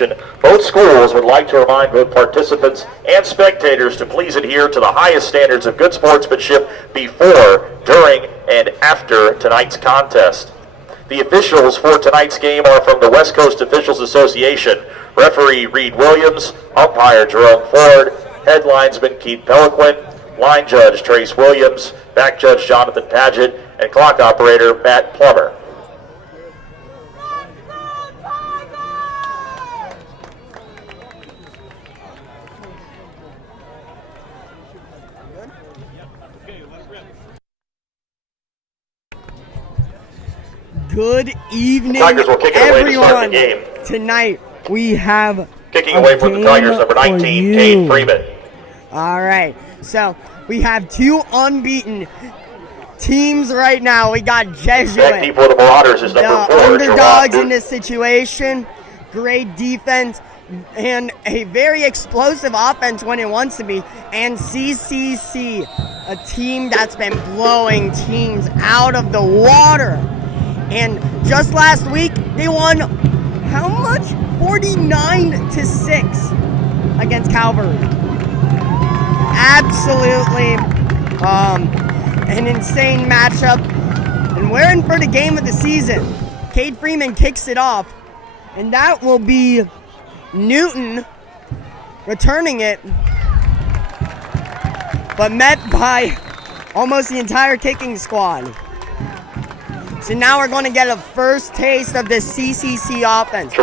Association, both schools would like to remind both participants and spectators to please adhere to the highest standards of good sportsmanship before, during, and after tonight's contest. The officials for tonight's game are from the West Coast Officials Association. Referee Reed Williams, umpire Jerome Ford, head linesman Keith Peliquin, line judge Trace Williams, back judge Jonathan Paget, and clock operator Matt Plummer. Good evening, Tigers will kick it away to start the game. Tonight we have kicking away from the Tigers, number 19, Cade Freeman. All right, so we have two unbeaten teams right now. We got Jesuit, Back deep for the Marauders is number 4. underdogs in this situation. Great defense and a very explosive offense when it wants to be. And CCC, a team that's been blowing teams out of the water. And just last week, they won, how much? 49-6 against Calvary. Absolutely an insane matchup. And we're in for the game of the season. Cade Freeman kicks it off. And that will be Newton returning it. But met by almost the entire kicking squad. So now we're going to get a first taste of this CCC offense.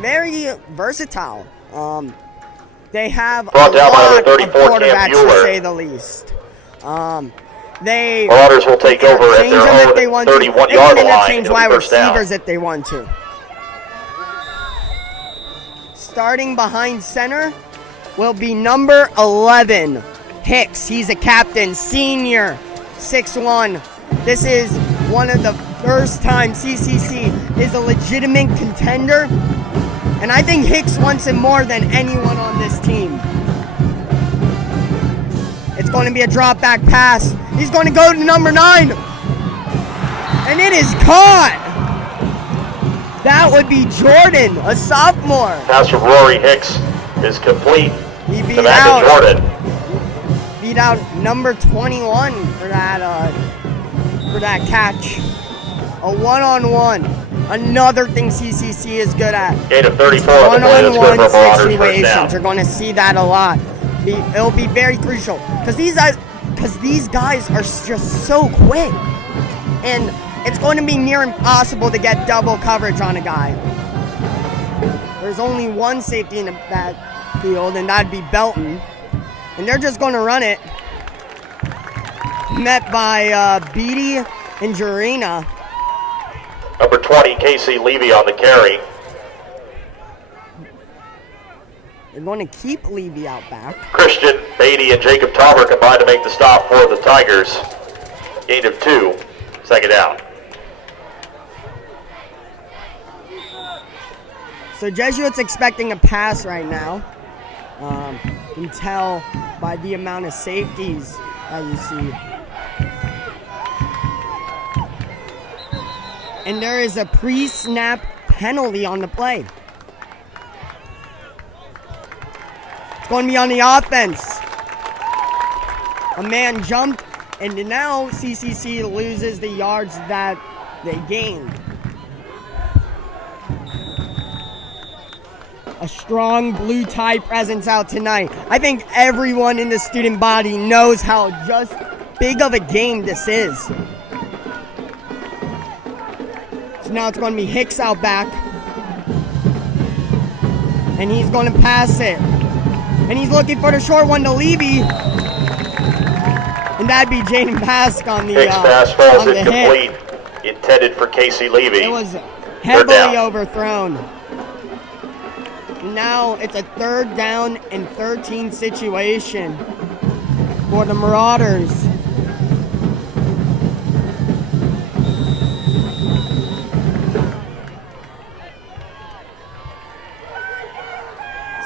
Very versatile. They have a lot of quarterbacks, to say the least. Marauders will take over at their own 31-yard line. Change wide receivers if they want to. Starting behind center will be number 11, Hicks. He's a captain, senior, 6'1". This is one of the first time CCC is a legitimate contender, and I think Hicks wants it more than anyone on this team. It's going to be a drop back pass. He's going to go to number 9, and it is caught. That would be Jordan, a sophomore. Pass from Rory Hicks is complete. He beat out Jordan. Beat out number 21 for that catch. A one-on-one. Another thing CCC is good at. Gain of 34 on the play. That's good for Marauders first down. You're going to see that a lot. It'll be very crucial because these guys are just so quick, and it's going to be near impossible to get double coverage on a guy. There's only one safety in the backfield, and that'd be Belton, and they're just going to run it. Met by Beatty and Jarena. Number 20, Casey Levy on the carry. They're going to keep Levy out back. Christian, Beatty, and Jacob Tauber combined to make the stop for the Tigers. Gain of 2, second down. So Jesuit's expecting a pass right now. You can tell by the amount of safeties that you see. And there is a pre-snap penalty on the play. It's going to be on the offense. A man jumped, and now CCC loses the yards that they gained. A strong blue tie presence out tonight. I think everyone in the student body knows how just big of a game this is. So now it's going to be Hicks out back. And he's going to pass it. And he's looking for the short one to Levy. And that'd be Jaden Pask on the Hicks pass falls incomplete. Intended for Casey Levy. It was heavily overthrown. Now it's a 3rd down and 13 situation for the Marauders.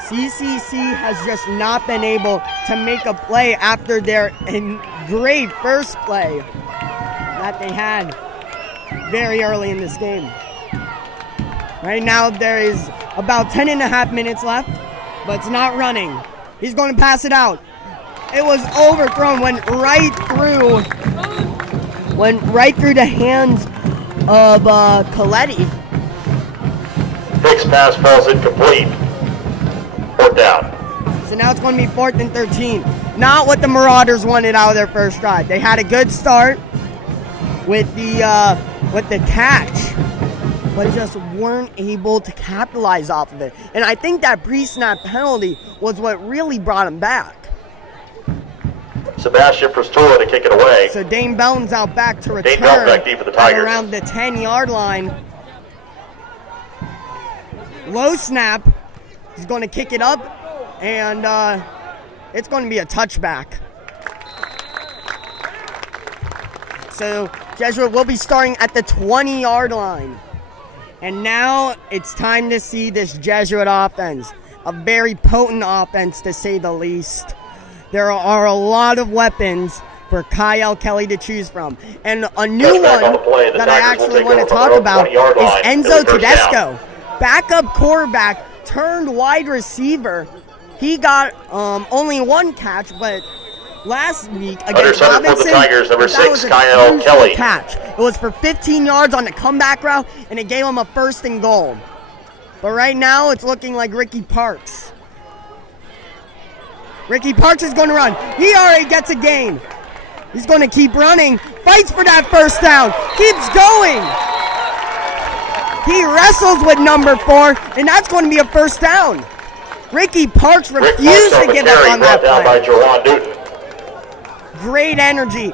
CCC has just not been able to make a play after their great first play that they had very early in this game. Right now there is about 10.5 minutes left, but it's not running. He's going to pass it out. It was overthrown, went right through the hands of Coletti. Hicks' pass falls incomplete. 4th down. So now it's going to be 4th and 13. Not what the Marauders wanted out of their first drive. They had a good start with the catch, but just weren't able to capitalize off of it. And I think that pre-snap penalty was what really brought them back. Sebastian Prestura to kick it away. So Dane Belton's out back to return. Dane Belton back deep for the Tigers. Around the 10-yard line. Low snap. He's going to kick it up, and it's going to be a touchback. So Jesuit will be starting at the 20-yard line. And now it's time to see this Jesuit offense. A very potent offense, to say the least. There are a lot of weapons for Kyle Kelly to choose from. And a new one that I actually want to talk about is Enzo Tedesco. Backup quarterback turned wide receiver. He got only one catch, but last week against Robinson, for the Tigers, number 6, Kyle Kelly. Catch. It was for 15 yards on the comeback route, and it gave him a 1st and goal. But right now, it's looking like Ricky Parks. Ricky Parks is going to run. He already gets a gain. He's going to keep running. Fights for that 1st down. Keeps going. He wrestles with number 4, and that's going to be a 1st down. Ricky Parks refused to give up on that play. By Jerron Newton. Great energy.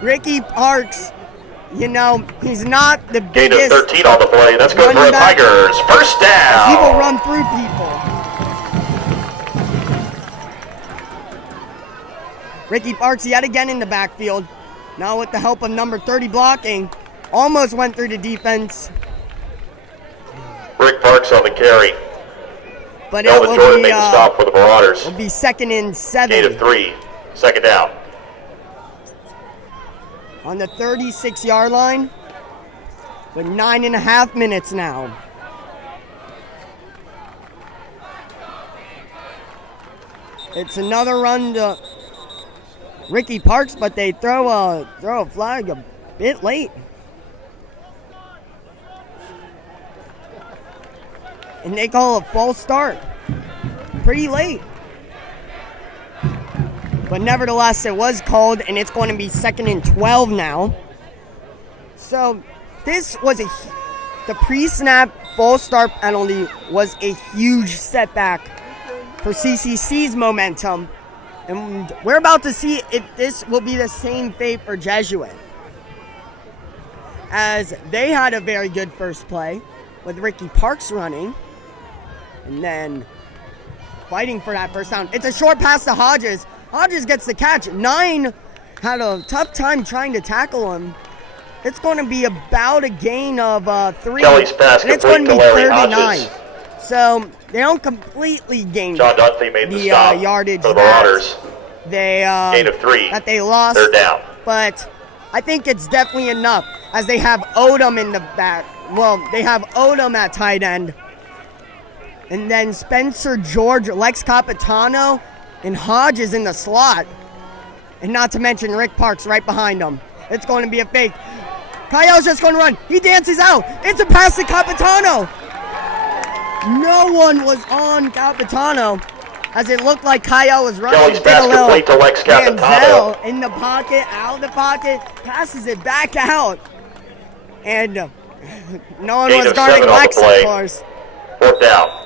Ricky Parks, you know, he's not the Gain biggest. of 13 on the play. That's good for the Tigers. 1st down. He will run through people. Ricky Parks yet again in the backfield. Now with the help of number 30 blocking. Almost went through the defense. Rick Parks on the carry. But Melvin it will Jordan be, made the stop for the Marauders. It'll be 2nd and 7. Gain of 3. 2nd down. On the 36-yard line with 9.5 minutes now. It's another run to Ricky Parks, but they throw a flag a bit late. And they call a false start. Pretty late. But nevertheless, it was called, and it's going to be 2nd and 12 now. So this was the pre-snap false start penalty was a huge setback for CCC's momentum. And we're about to see if this will be the same fate for Jesuit, as they had a very good first play with Ricky Parks running and then fighting for that 1st down. It's a short pass to Hodges. Hodges gets the catch. 9 had a tough time trying to tackle him. It's going to be about a gain of 3. Kelly's pass and it's going to be Larry 39. Hodges. So they don't completely gain John Dunphy made the stop yardage for the Marauders. Gain of 3. That they lost. 3rd down. But I think it's definitely enough, as they have Odom in the back. Well, they have Odom at tight end. And then Spencer George, Lex Capitano, and Hodges in the slot. And not to mention Rick Parks right behind him. It's going to be a fake. Kyle's just going to run. He dances out. It's a pass to Capitano. No one was on Capitano, as it looked like Kyle was running. Kelly's pass complete to Lex Capitano. In the pocket, out of the pocket, passes it back out. And no one was guarding Lex, of course. 4th down.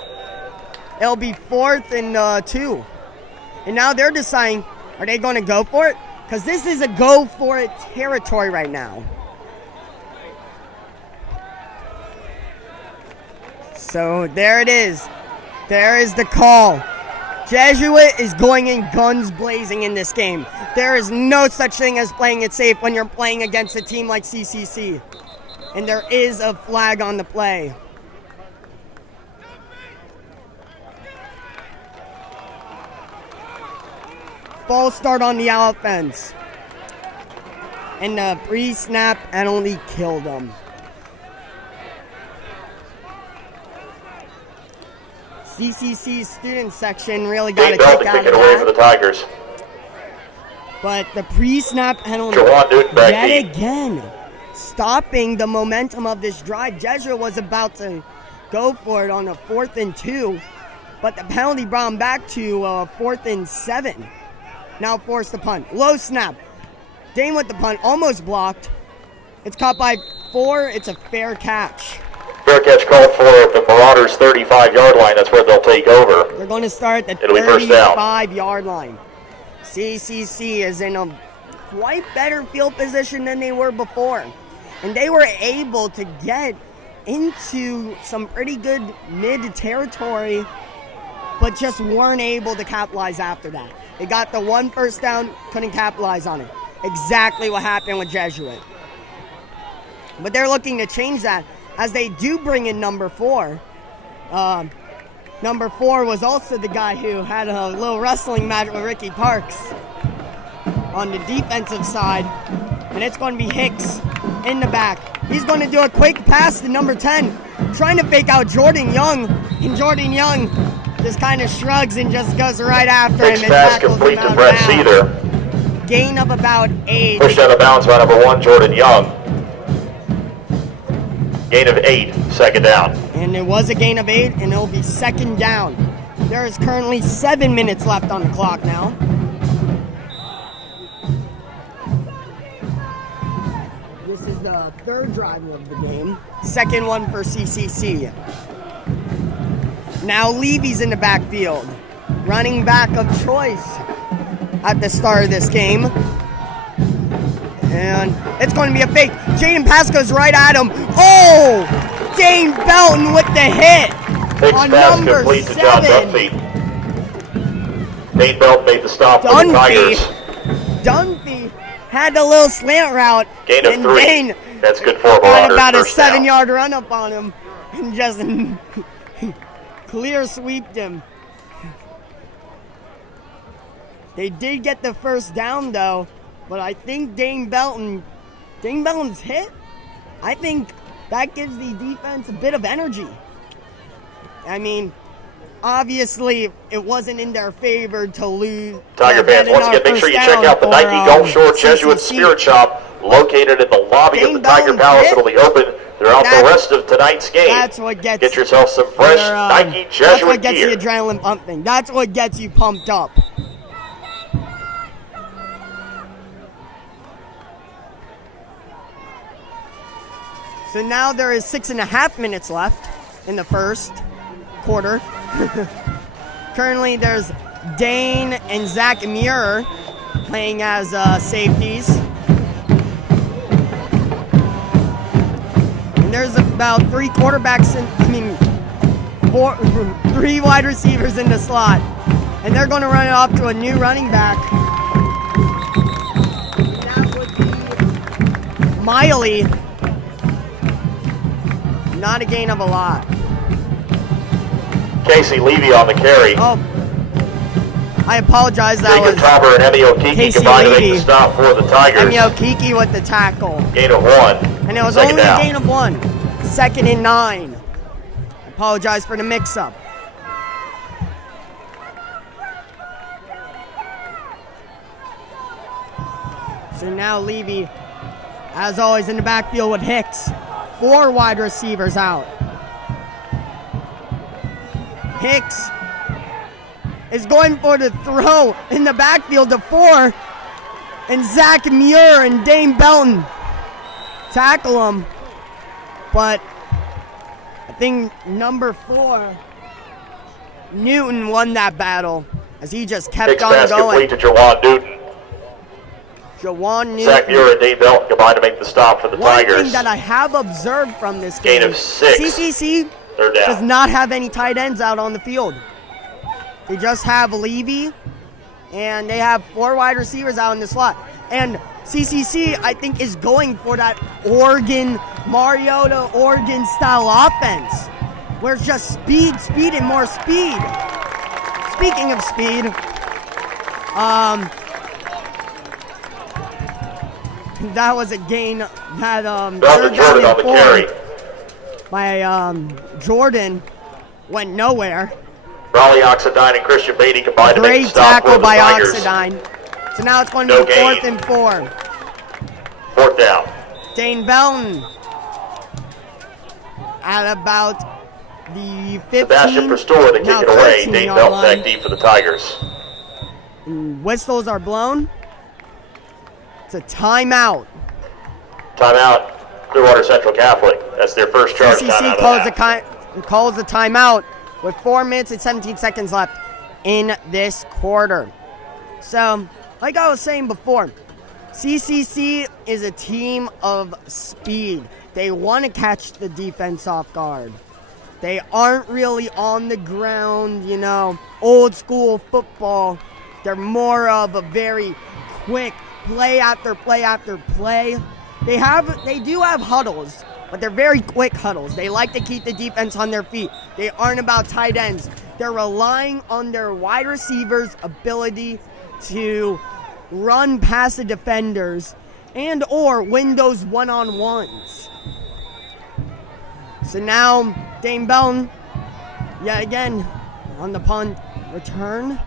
It'll be 4th and 2. And now they're deciding, are they going to go for it? Because this is a go for it territory right now. So there it is. There is the call. Jesuit is going in guns blazing in this game. There is no such thing as playing it safe when you're playing against a team like CCC. And there is a flag on the play. False start on the offense. And the pre-snap penalty killed them. CCC's student section really got a Dane kick Belton out kicking of away for the that. Tigers. But the pre-snap penalty Jawan Newton back yet deep. again stopping the momentum of this drive. Jesuit was about to go for it on a 4th and 2, but the penalty brought him back to 4th and 7. Now forced the punt. Low snap. Dane with the punt, almost blocked. It's caught by 4. It's a fair catch. Fair catch called for at the Marauders' 35-yard line. That's where they'll take over. They're going to start at the It'll be first down. 35-yard line. CCC is in a quite better field position than they were before. And they were able to get into some pretty good mid-territory, but just weren't able to capitalize after that. They got the 1 first down, couldn't capitalize on it. Exactly what happened with Jesuit. But they're looking to change that as they do bring in number 4. Number 4 was also the guy who had a little wrestling match with Ricky Parks on the defensive side. And it's going to be Hicks in the back. He's going to do a quick pass to number 10, trying to fake out Jordan Young. And Jordan Young just kind of shrugs and just goes right after him. Next And pass tackles complete him to out Brett of bounds. Seether. Gain of about 8. Pushed out of bounds by number 1, Jordan Young. Gain of 8, second down. And it was a gain of 8, and it'll be second down. There is currently 7 minutes left on the clock now. This is the 3rd drive of the game. Second one for CCC. Now Levy's in the backfield. Running back of choice at the start of this game. And it's going to be a fake. Jaden Pass goes right at him. Oh! Dane Belton with the hit Hicks on pass number complete to John 7. Dunphy. Dane Belton made the stop for the Tigers. Dunphy had the little slant route. Gain of and 3. Dane That's good for got Marauders. about a First down. 7-yard run up on him and just clear sweeped him. They did get the first down though, but I think Dane Belton's hit, I think that gives the defense a bit of energy. I mean, obviously it wasn't in their favor to lose. Tiger fans, once again, make sure you check out the Nike Gulf Shore Jesuit Spirit Shop located in the lobby of the Tiger Palace. It'll be open throughout the rest of tonight's game. That's what gets. Get yourself some fresh Nike That's Jesuit what gets gear. the adrenaline pumping. That's what gets you pumped up. So now there is 6.5 minutes left in the first quarter. Currently there's Dane and Zach Muir playing as safeties. And there's about 3 quarterbacks, three wide receivers in the slot. And they're going to run it off to a new running back. That would be Miley. Not a gain of a lot. Casey Levy on the carry. Oh, I apologize. That Jacob was Tauber and Emmy Okiki Casey combined to make Levy. the stop for the Tigers. Emmy Okiki with the tackle. Gain of 1. And it was Second only down. a gain of 1. 2nd and 9. I apologize for the mix-up. So now Levy, as always, in the backfield with Hicks. 4 wide receivers out. Hicks is going for the throw in the backfield to 4. And Zach Muir and Dane Belton tackle him. But I think number 4, Newton, won that battle as he just kept Hicks on pass going. complete to Jawan Newton. Jawan Newton. Zach Muir and Dane Belton combined to make the stop for the One Tigers. thing that I have observed from this Gain game, of 6. CCC Third down. does not have any tight ends out on the field. They just have Levy, and they have 4 wide receivers out in the slot. And CCC, I think, is going for that Oregon, Mariota, Oregon style offense, where it's just speed, and more speed. Speaking of speed, that was a gain that Dalton Jordan on the carry. by Jordan went nowhere. Raleigh Oxidine and Christian Beatty combined to make Great the stop for tackle the by Tigers. Oxidine. So now it's going to No be gain. 4th and 4. 4th down. Dane Belton at about the 15. Sebastian Pastor to now kick it away. 13 Dane yard Belton line. back deep for the Tigers. Whistles are blown. It's a timeout. Timeout, Clearwater Central Catholic. That's their first charge CCC timeout. calls the timeout with 4 minutes and 17 seconds left in this quarter. So, like I was saying before, CCC is a team of speed. They want to catch the defense off guard. They aren't really on the ground, old school football. They're more of a very quick play after play after play. They do have huddles, but they're very quick huddles. They like to keep the defense on their feet. They aren't about tight ends. They're relying on their wide receivers' ability to run past the defenders and or win those one-on-ones. So now Dane Belton, yet again, on the punt return.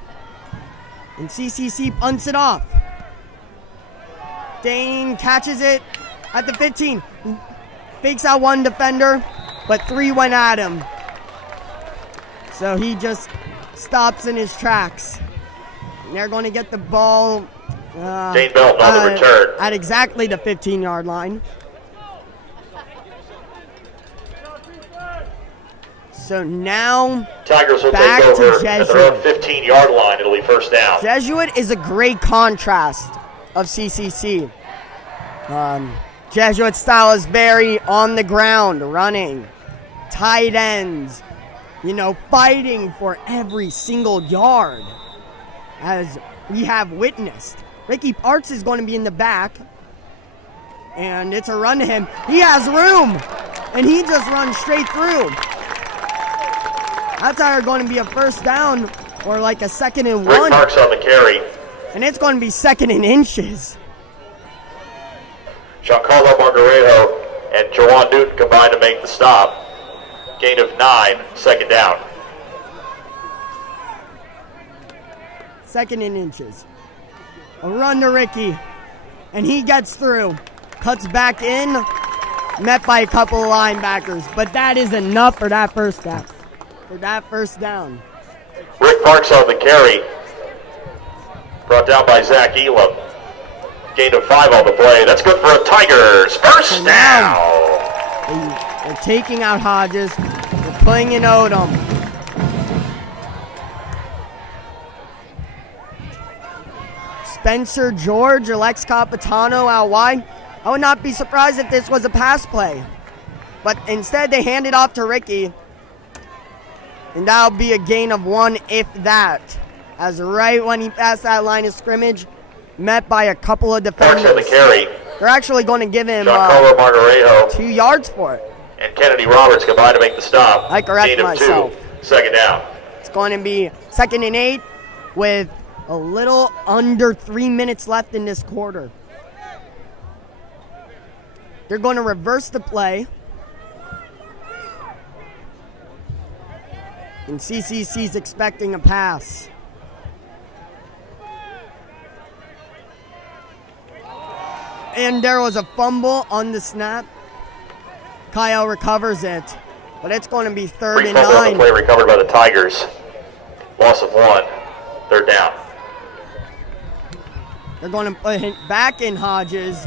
And CCC punts it off. Dane catches it at the 15. Fakes out one defender, but 3 went at him. So he just stops in his tracks. And they're going to get the ball Dane Belton on the return. At exactly the 15-yard line. So now Tigers will back take to over at their own 15-yard line. It'll be first down. Jesuit is a great contrast of CCC. Jesuit style is very on the ground, running, tight ends, fighting for every single yard, as we have witnessed. Ricky Parks is going to be in the back, and it's a run to him. He has room, and he just runs straight through. That's either going to be a first down or like a 2nd and 1. Rick Parks on the carry. And it's going to be 2nd and inches. Giancarlo Margarejo and Jawan Newton combined to make the stop. Gain of 9, 2nd down. 2nd and inches. A run to Ricky. And he gets through. Cuts back in. Met by a couple of linebackers. But that is enough for that first down. Rick Parks on the carry. Brought down by Zach Elam. Gain of 5 on the play. That's good for a Tigers. First down. They're taking out Hodges. They're putting in Odom. Spencer George or Lex Capitano out wide. I would not be surprised if this was a pass play. But instead they hand it off to Ricky. And that'll be a gain of 1, if that. As right when he passed that line of scrimmage, met by a couple of defenders. Parks on the carry. They're actually going to give him Giancarlo Margarejo 2 yards for it. and Kennedy Roberts combined to make the stop. I correct Gain of myself. 2, 2nd down. It's going to be 2nd and 8 with a little under 3 minutes left in this quarter. They're going to reverse the play. And CCC's expecting a pass. And there was a fumble on the snap. Kyle recovers it. But it's going to be 3rd and Fumble on the 9. play recovered by the Tigers. Loss of 1. 3rd down. They're going to put it back in Hodges.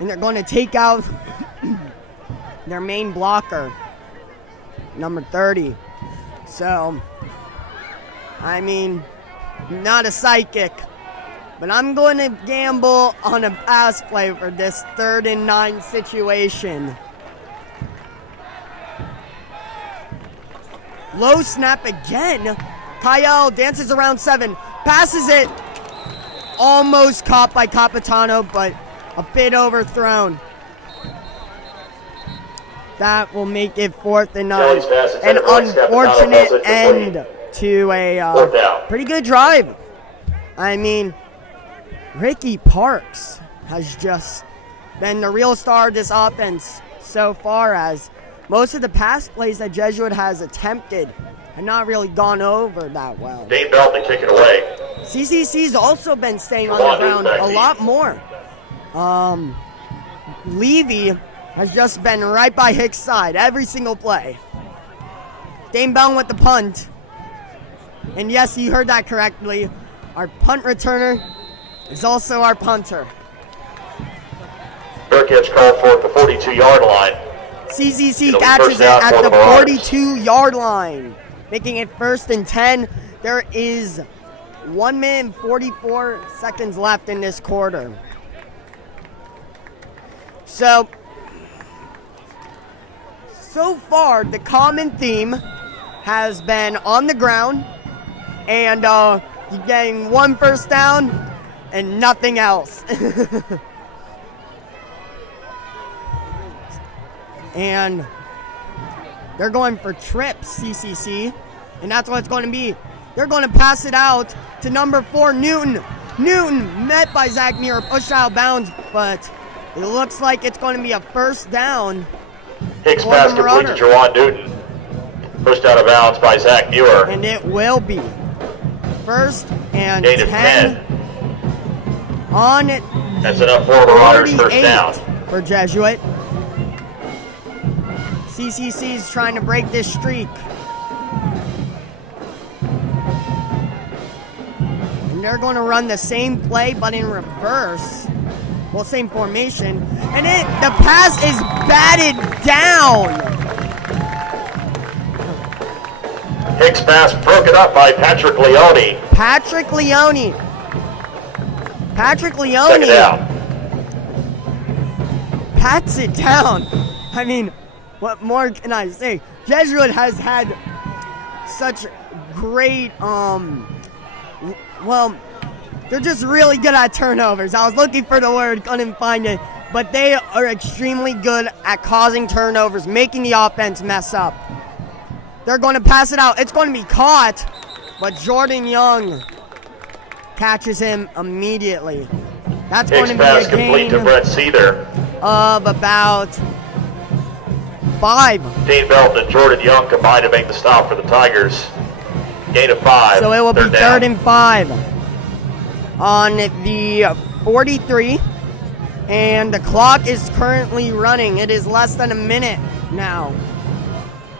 And they're going to take out their main blocker, number 30. So, I mean, not a psychic, but I'm going to gamble on a pass play for this 3rd and 9 situation. Low snap again. Kyle dances around 7, passes it. Almost caught by Capitano, but a bit overthrown. That will make it 4th and 9. An unfortunate end to a pretty good drive. I mean, Ricky Parks has just been the real star of this offense so far, as most of the pass plays that Jesuit has attempted had not really gone over that well. Dane Belton to kick it away. CCC's also been staying on the ground a lot more. Levy has just been right by Hicks' side every single play. Dane Belton with the punt. And yes, you heard that correctly. Our punt returner is also our punter. Burkhead's called for at the 42-yard line. CCC catches it at the 42-yard line, making it 1st and 10. There is 1 minute and 44 seconds left in this quarter. So far, the common theme has been on the ground and you're getting 1 first down and nothing else. And they're going for trips, CCC, and that's what it's going to be. They're going to pass it out to number 4, Newton. Newton met by Zach Muir, pushed out of bounds, but it looks like it's going to be a first down. Hicks pass complete to Jawan Newton. Pushed out of bounds by Zach Muir. And it will be 1st and Gain 10 on it. That's enough for Marauders first down. For Jesuit. CCC is trying to break this streak. And they're going to run the same play but in reverse. Well, same formation. And the pass is batted down. Hicks pass broken up by Patrick Leone. Patrick Leone. Second down. Pats it down. I mean, what more can I say? Jesuit has had such great, well, they're just really good at turnovers. I was looking for the word, couldn't find it. But they are extremely good at causing turnovers, making the offense mess up. They're going to pass it out. It's going to be caught, but Jordan Young catches him immediately. That's going to be a gain to Brett Seether of about 5. Dane Belton and Jordan Young combined to make the stop for the Tigers. Gain of 5. So it will be 3rd and 5 on the 43. And the clock is currently running. It is less than a minute now.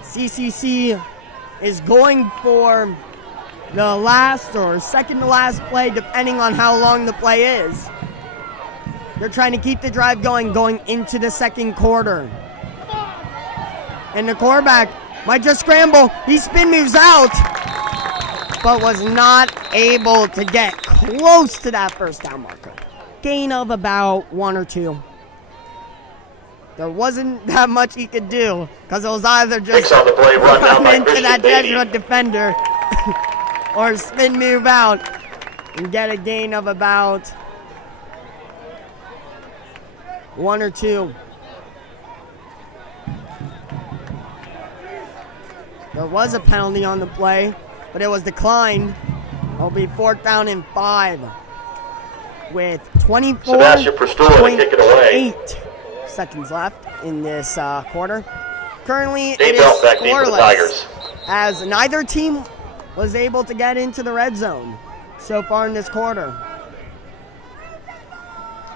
CCC is going for the last or second to last play, depending on how long the play is. They're trying to keep the drive going into the second quarter. And the quarterback might just scramble. He spin moves out, but was not able to get close to that first down marker. Gain of about 1 or 2. There wasn't that much he could do because it was either just on the play, run into that Jesuit defender or spin move out and get a gain of about 1 or 2. There was a penalty on the play, but it was declined. It'll be 4th down and 5 with 24.8 seconds left in this quarter. Currently, it is scoreless as neither team was able to get into the red zone so far in this quarter.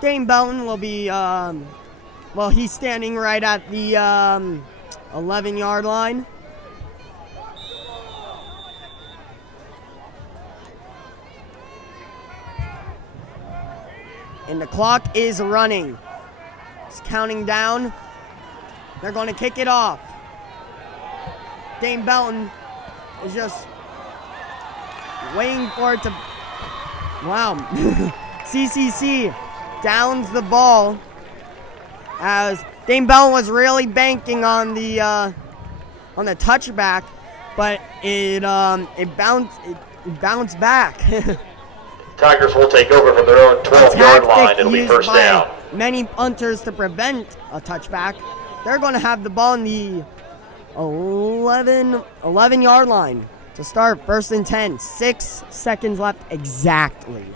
Dane Belton will be, well, he's standing right at the 11-yard line. And the clock is running. It's counting down. They're going to kick it off. Dane Belton is just waiting for it to... Wow. CCC downs the ball as Dane Belton was really banking on the touchback, but it bounced back. Tigers will take over from their own 12-yard line. It'll be first down. Many punters to prevent a touchback. They're going to have the ball on the 11-yard line to start 1st and 10. 6 seconds left exactly.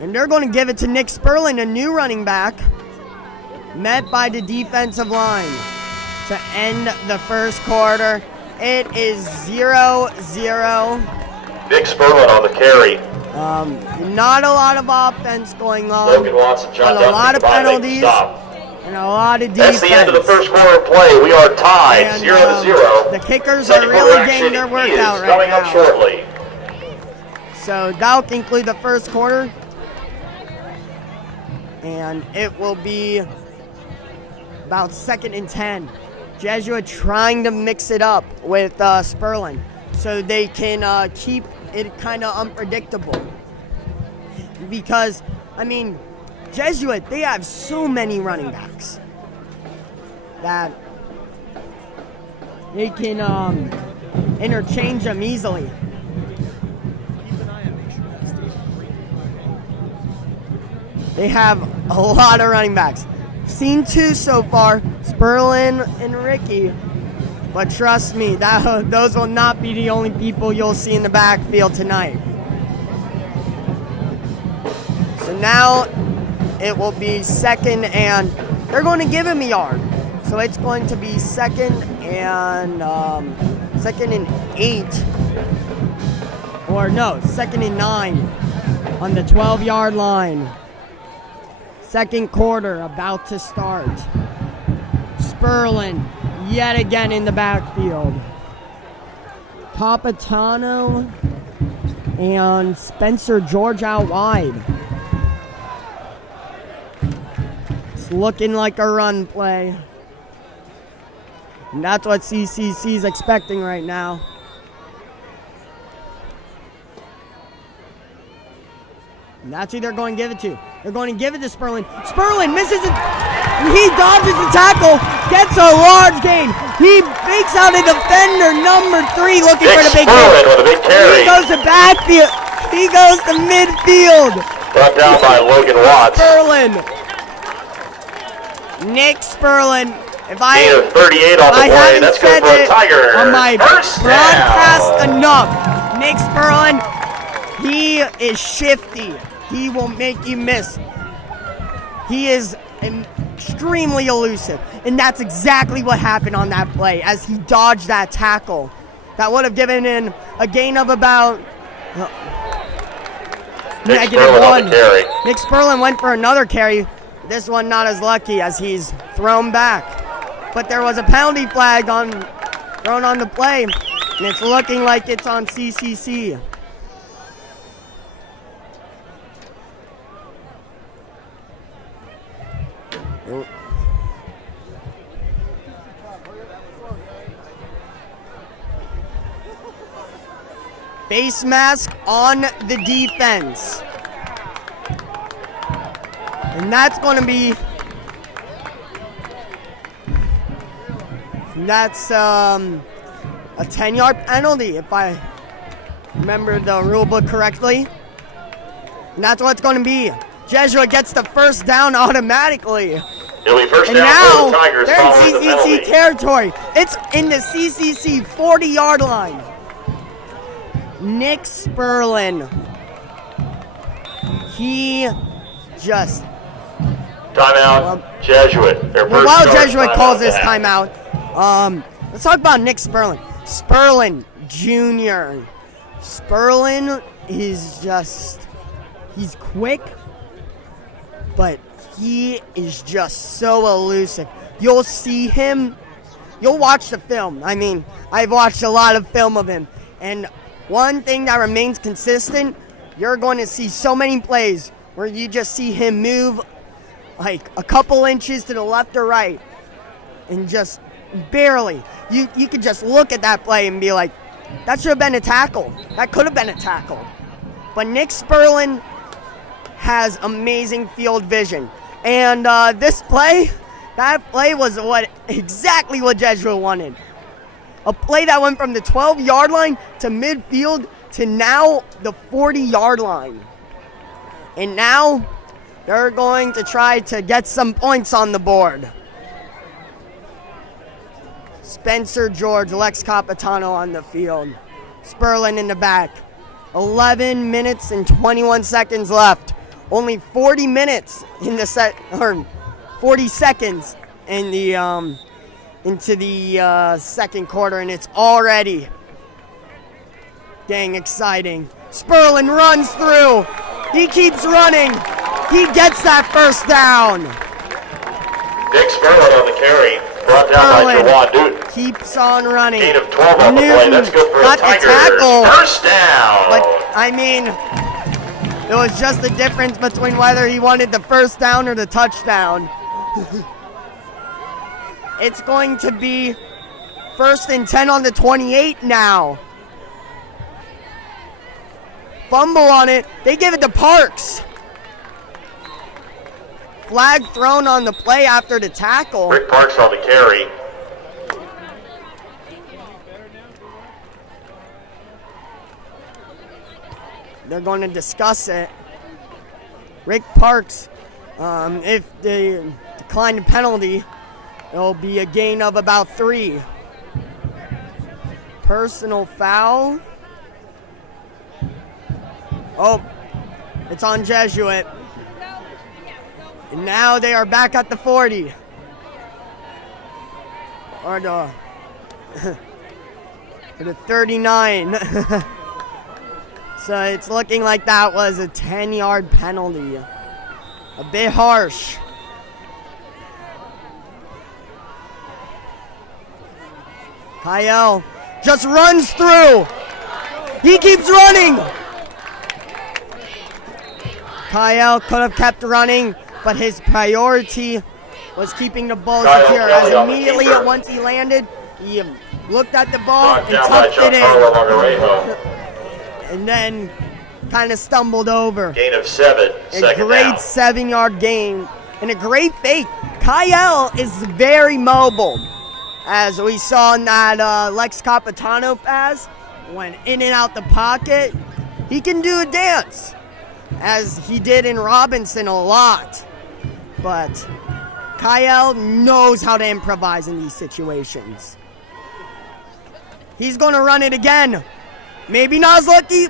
And they're going to give it to Nick Sperling, a new running back. met by the defensive line to end the first quarter. It is 0-0. Nick Sperlin on the carry. Not a lot of offense going on. Logan Watson, John but a lot of Duncan, penalties and a lot of defense. That's the end of the first quarter of play. We are tied, And, 0-0. The kickers Second are quarter really action getting their work is out right coming now. up shortly. So that'll conclude the first quarter. And it will be about 2nd and 10. Jesuit trying to mix it up with Sperlin so they can keep it kind of unpredictable. Because, I mean, Jesuit, they have so many running backs that they can interchange them easily. They have a lot of running backs. Seen 2 so far, Sperlin and Ricky. But trust me, those will not be the only people you'll see in the backfield tonight. So now it will be 2nd and they're going to give him a yard. So it's going to be 2nd and 8. Or no, 2nd and 9 on the 12-yard line. Second quarter about to start. Sperlin yet again in the backfield. Capitano and Spencer George out wide. It's looking like a run play. And that's what CCC is expecting right now. And that's who they're going to give it to. They're going to give it to Sperlin. Sperlin misses it. He dodges the tackle. Gets a large gain. He fakes out a defender, number 3, looking for the big Sperlin with a big carry. He goes to backfield. He goes to midfield. Brought down by Logan Watts. Sperlin. Nick Sperlin. If I Gain of 38 on the play. haven't That's said good for a it Tiger. on my First broadcast down. enough, Nick Sperlin, he is shifty. He will make you miss. He is extremely elusive. And that's exactly what happened on that play as he dodged that tackle. That would have given him a gain of about Nick Sperlin on the carry. Nick Sperlin went for another carry. This one not as lucky as he's thrown back. But there was a penalty flag thrown on the play. And it's looking like it's on CCC. Face mask on the defense. And that's going to be... That's a 10-yard penalty, if I remember the rule book correctly. And that's what it's going to be. Jesuit gets the first down automatically. It'll be first And down now for the Tigers they're in following the CCC penalty. territory. It's in the CCC 40-yard line. Nick Sperlin. He just... Timeout, Jesuit. Their Well, first while short Jesuit calls this to have. timeout, let's talk about Nick Sperlin. Sperlin Jr. Sperlin is just... He's quick, but he is just so elusive. You'll see him, you'll watch the film. I mean, I've watched a lot of film of him. And one thing that remains consistent, you're going to see so many plays where you just see him move like a couple inches to the left or right. And just barely. You could just look at that play and be like, that should have been a tackle. That could have been a tackle. But Nick Sperlin has amazing field vision. And this play, that play was exactly what Jesuit wanted. A play that went from the 12-yard line to midfield to now the 40-yard line. And now they're going to try to get some points on the board. Spencer George, Lex Capitano on the field. Sperlin in the back. 11 minutes and 21 seconds left. Only 40 minutes in the 40 seconds in the into the second quarter, and it's already getting exciting. Sperlin runs through. He keeps running. He gets that first down. Dick Sperlin on the carry. Brought down by Jawan Newton. Keeps on running. Gain of 12 on the play. That's good for the Tigers. First down. But, I mean, it was just the difference between whether he wanted the first down or the touchdown. It's going to be 1st and 10 on the 28 now. Fumble on it. They give it to Parks. Flag thrown on the play after the tackle. Rick Parks on the carry. They're going to discuss it. Rick Parks, if they decline the penalty, it'll be a gain of about 3. Personal foul. Oh, it's on Jesuit. And now they are back at the 40. Or the, or the 39. So it's looking like that was a 10-yard penalty. A bit harsh. Kyle just runs through. He keeps running. Kyle could have kept running, but his priority was keeping the ball secure. As immediately once he landed, he looked at the ball and tucked it in. And then kind of stumbled over. Gain of 7. A great 7-yard gain and a great fake. Kyle is very mobile. As we saw in that Lex Capitano pass, went in and out the pocket. He can do a dance, as he did in Robinson a lot. But Kyle knows how to improvise in these situations. He's going to run it again. Maybe not as lucky.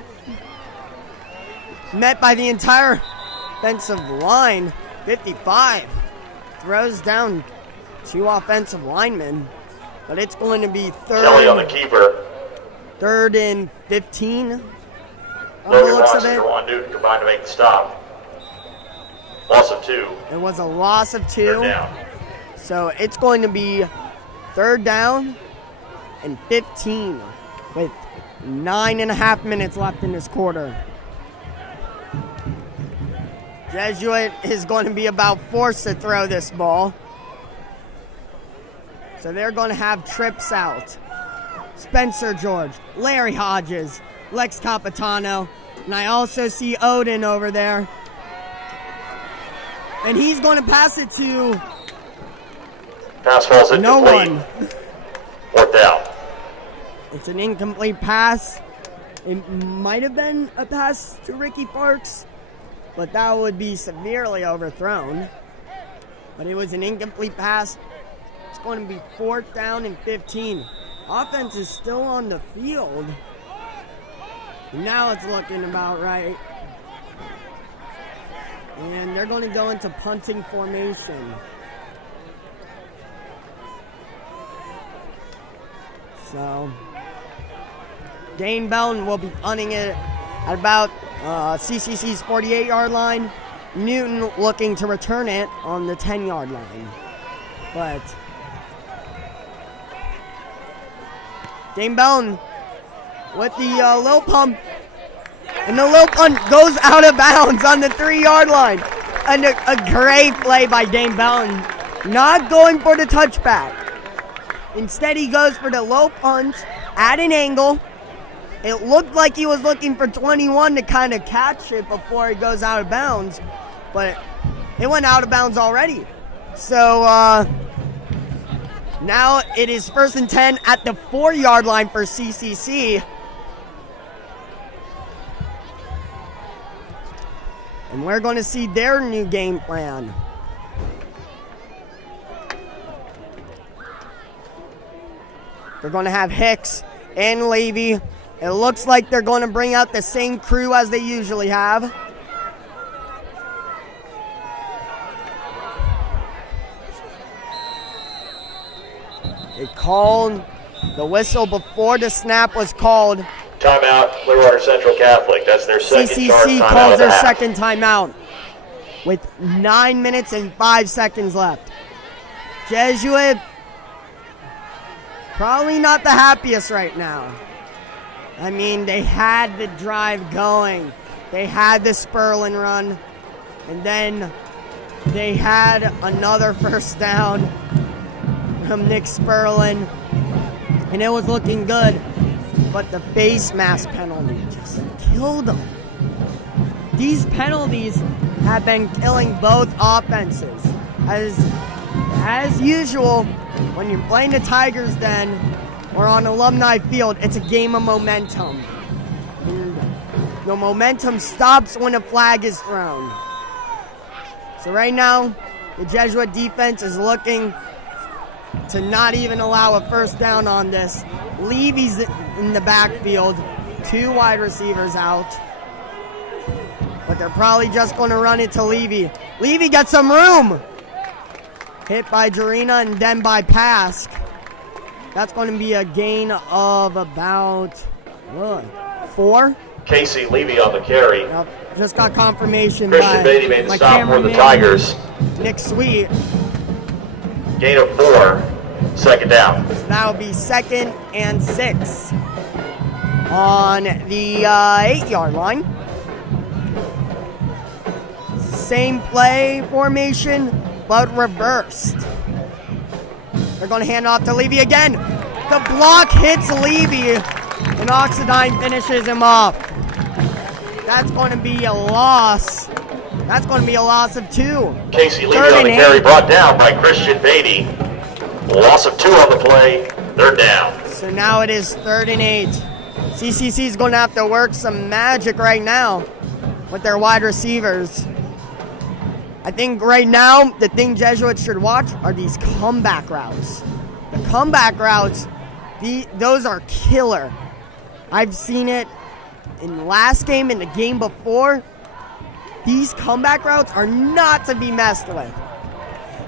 Met by the entire offensive line. 55. Throws down 2 offensive linemen. But it's going to be Kelly on the keeper. 3rd and 15. Logan Ross and Jawan Newton combined to make the stop. Loss of 2. It was a loss of 2. 3rd down. So it's going to be 3rd down and 15 with 9.5 minutes left in this quarter. Jesuit is going to be about forced to throw this ball. So they're going to have trips out. Spencer George, Larry Hodges, Lex Capitano, and I also see Odin over there. And he's going to pass it to pass falls incomplete. No one. 4th down. It's an incomplete pass. It might have been a pass to Ricky Parks, but that would be severely overthrown. But it was an incomplete pass. It's going to be 4th down and 15. Offense is still on the field. Now it's looking about right. And they're going to go into punting formation. So Dane Belton will be punting it at about CCC's 48-yard line. Newton looking to return it on the 10-yard line. But Dane Belton with the low pump. And the low punt goes out of bounds on the 3-yard line. And a great play by Dane Belton. Not going for the touchback. Instead, he goes for the low punt at an angle. It looked like he was looking for 21 to kind of catch it before it goes out of bounds. But it went out of bounds already. So now it is 1st and 10 at the 4-yard line for CCC. And we're going to see their new game plan. They're going to have Hicks and Levy. It looks like they're going to bring out the same crew as they usually have. They called the whistle before the snap was called. Timeout, Clearwater Central Catholic. That's their second charge CCC timeout calls of the their half. second timeout with 9 minutes and 5 seconds left. Jesuit, probably not the happiest right now. I mean, they had the drive going. They had the Sperlin run. And then they had another first down from Nick Sperlin. And it was looking good. But the face mask penalty just killed them. These penalties have been killing both offenses. As usual, when you're playing the Tigers Den or on Alumni Field, it's a game of momentum. And the momentum stops when a flag is thrown. So right now, the Jesuit defense is looking to not even allow a first down on this. Levy's in the backfield, 2 wide receivers out. But they're probably just going to run it to Levy. Levy got some room. Hit by Jarina and then by Pask. That's going to be a gain of about 4. Casey Levy on the carry. Yep, just got confirmation Christian by Beatty made the my stop for the cameraman, Tigers. Nick Sweet. Gain of 4, second down. That'll be 2nd and 6 on the 8-yard line. Same play formation, but reversed. They're going to hand off to Levy again. The block hits Levy, and Oxidine finishes him off. That's going to be a loss. That's going to be a loss of 2. Casey Levy 3rd on the and carry, 8. brought down by Christian Beatty. Loss of 2 on the play. They're down. So now it is 3rd and 8. CCC is going to have to work some magic right now with their wide receivers. I think right now the thing Jesuits should watch are these comeback routes. The comeback routes, those are killer. I've seen it in last game and the game before. These comeback routes are not to be messed with,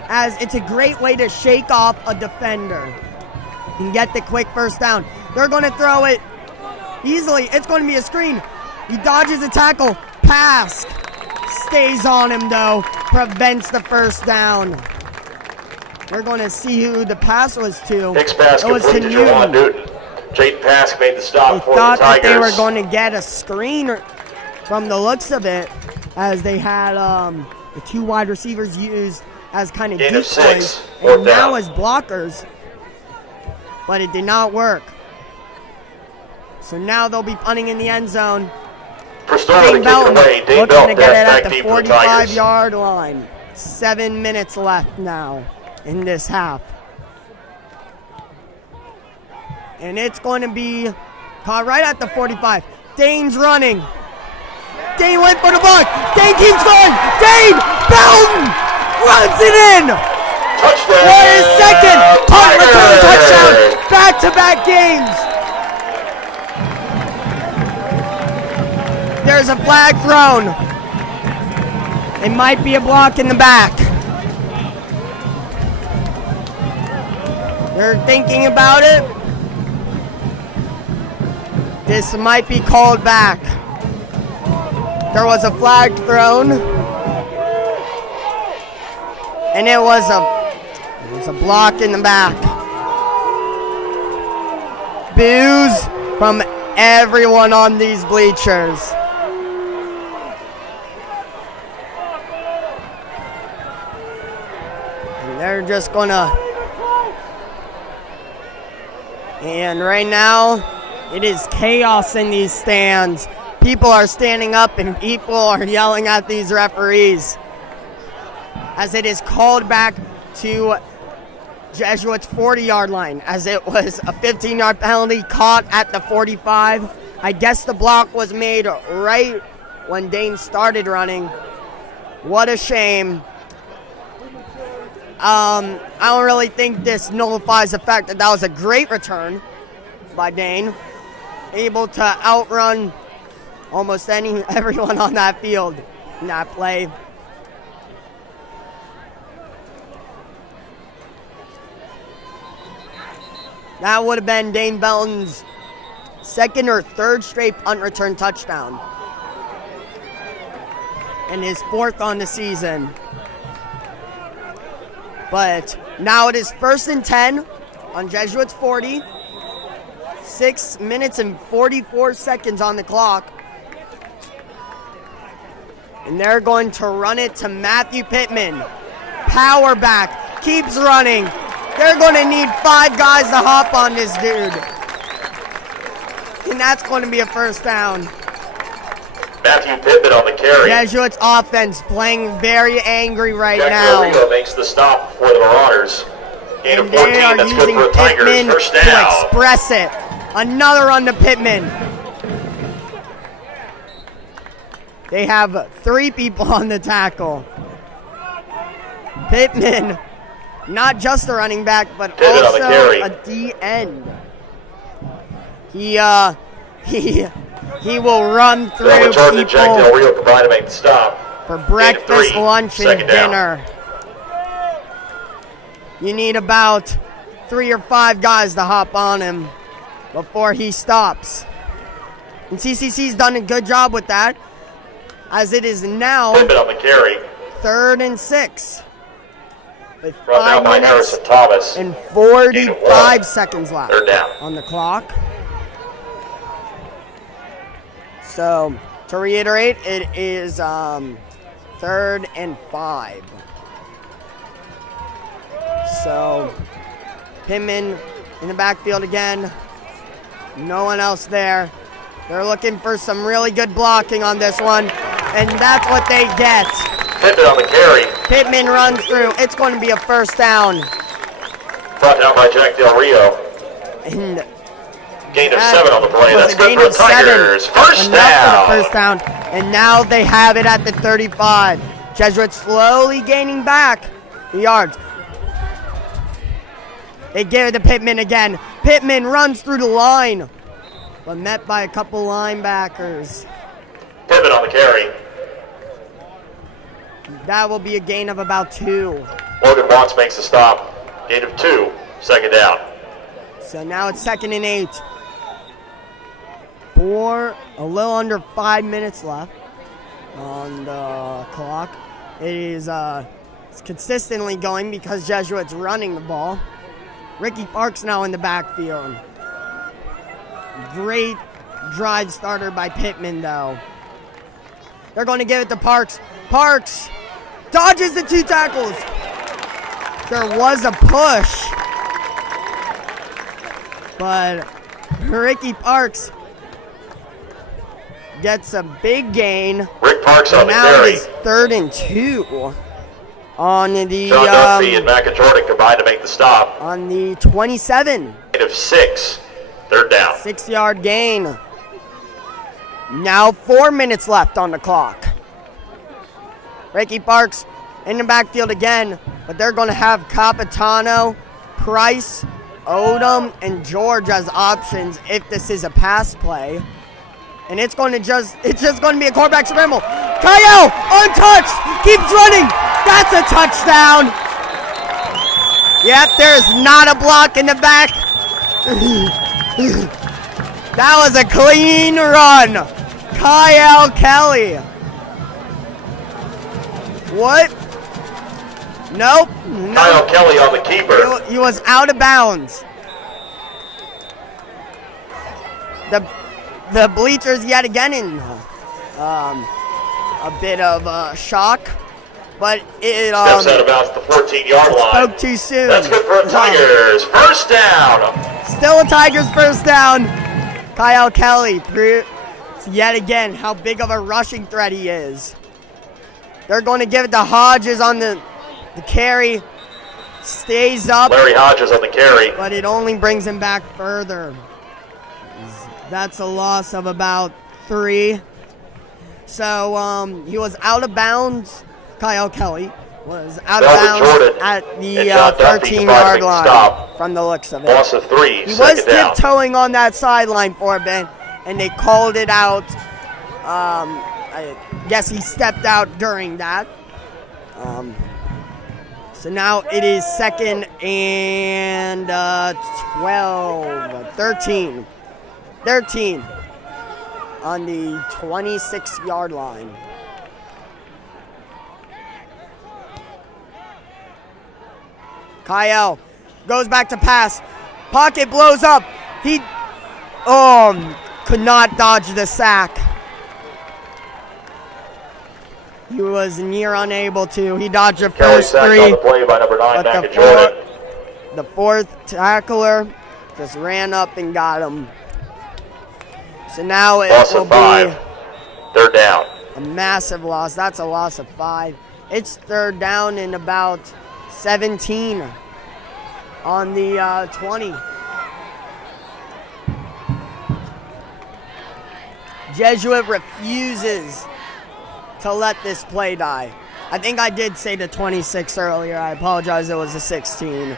as it's a great way to shake off a defender and get the quick first down. They're going to throw it easily. It's going to be a screen. He dodges a tackle. Pass. Stays on him, though. Prevents the first down. We're going to see who the pass was to. Hicks pass It was to complete to Jawan Newton. Jaden Pask made the stop They for the thought that Tigers. they were going to get a screen from the looks of it, as they had the 2 wide receivers used as kind of Gain of decoys 6, and fourth now down. as blockers, but it did not work. So now they'll be punting in the end zone. Pristora to Dane kick it Belton away. Dane looking Belton to get it back at the deep for the Tigers. 45-yard line. 7 minutes left now in this half. And it's going to be caught right at the 45. Dane's running. Dane went for the block. Dane keeps going. Dane Belton runs it in. Touchdown. For his second punt return Tigers. touchdown. Back-to-back games. There's a flag thrown. It might be a block in the back. They're thinking about it. This might be called back. There was a flag thrown. And it was a block in the back. Boos from everyone on these bleachers. And they're just gonna. And right now, it is chaos in these stands. People are standing up and people are yelling at these referees, as it is called back to Jesuit's 40-yard line, as it was a 15-yard penalty caught at the 45. I guess the block was made right when Dane started running. What a shame. I don't really think this nullifies the fact that that was a great return by Dane, able to outrun almost everyone on that field in that play. That would have been Dane Belton's second or third straight punt return touchdown. And his fourth on the season. But now it is 1st and 10 on Jesuits 40. 6 minutes and 44 seconds on the clock. And they're going to run it to Matthew Pittman. Power back, keeps running. They're going to need 5 guys to hop on this dude. And that's going to be a first down. Matthew Pittman on the carry. Jesuits offense playing very angry right Jack now. Del Rio makes the stop for the Marauders. Gain of And 14, they are that's good using for the Tigers. Pittman First to down. express it. Another run to Pittman. They have 3 people on the tackle. Pittman, not just a running back, but Pittman on the also carry. a D end. He will run through They'll return to Jack Del people Rio combined to make the stop. for Gain of breakfast, 3, lunch, and second down. dinner. You need about 3 or 5 guys to hop on him before he stops. And CCC's done a good job with that, as it is now Pittman on the carry. 3rd and 6. With Brought 5 down by minutes Harrison Thomas. and Gain of 45 1. seconds left 3rd down. on the clock. So, to reiterate, it is 3rd and 5. So, Pittman in the backfield again. No one else there. They're looking for some really good blocking on this one, and that's what they get. Pittman on the carry. Pittman runs through. It's going to be a first down. Brought down by Jack Del Rio. And Gain of that 7 on the play. was That's a good gain for of the Tigers. 7. First Enough down. for the first down. And now they have it at the 35. Jesuits slowly gaining back the yards. They give it to Pittman again. Pittman runs through the line, but met by a couple linebackers. Pittman on the carry. That will be a gain of about 2. Logan Watts makes the stop. Gain of 2. Second down. So now it's 2nd and 8. A little under 5 minutes left on the clock. It is it's consistently going because Jesuit's running the ball. Ricky Parks now in the backfield. Great drive starter by Pittman, though. They're going to give it to Parks. Parks dodges the 2 tackles. There was a push, but Ricky Parks gets a big gain. Rick Parks on the Now carry. it is 3rd and 2 on the John Duffy and McIntyre combined to make the stop. on the 27. Gain of 6. Third down. 6-yard gain. Now 4 minutes left on the clock. Ricky Parks in the backfield again, but they're going to have Capitano, Price, Odom, and George as options if this is a pass play. And it's just going to be a quarterback scramble. Kyle, untouched, keeps running. That's a touchdown. Yep, there's not a block in the back. That was a clean run. Kyle Kelly. What? Nope. No. Kyle Kelly on the keeper. He was out of bounds. The bleachers yet again in a bit of shock, but it Steps out of bounds at the 14-yard line. spoke too soon. That's good for the Tigers. First down. Still a Tigers first down. Kyle Kelly proves yet again how big of a rushing threat he is. They're going to give it to Hodges on the carry. Stays up, Larry Hodges on the carry. but it only brings him back further. That's a loss of about 3. So he was out of bounds. Kyle Kelly was out of Melvin bounds Jordan at the and John Duffy 13-yard combined to make the line stop. from the looks of it. Loss of 3. He was Second down. tiptoeing on that sideline for a bit, and they called it out. I guess he stepped out during that. So now it is 2nd and 13. 13 on the 26-yard line. Kyle goes back to pass. Pocket blows up. He could not dodge the sack. He was near unable to. He dodged the first three. On the play by number 9, but the fourth tackler just ran up and got him. So now it will be 3rd down. A massive loss. That's a loss of 5. It's 3rd down and about 17 on the 20. Jesuit refuses to let this play die. I think I did say the 26 earlier. I apologize, it was a 16.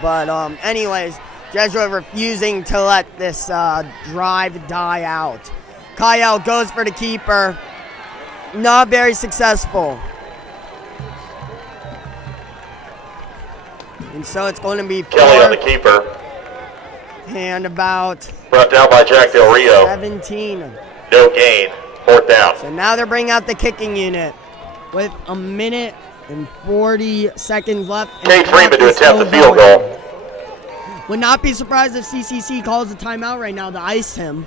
But anyways, Jesuit refusing to let this drive die out. Kyle goes for the keeper. Not very successful. And so it's going to be Kelly on the keeper. And about brought down by Jack Del Rio. 17. No gain. 4th down. So now they're bringing out the kicking unit with 1 minute and 40 seconds left. Cade Freeman to attempt the field goal. Would not be surprised if CCC calls a timeout right now to ice him.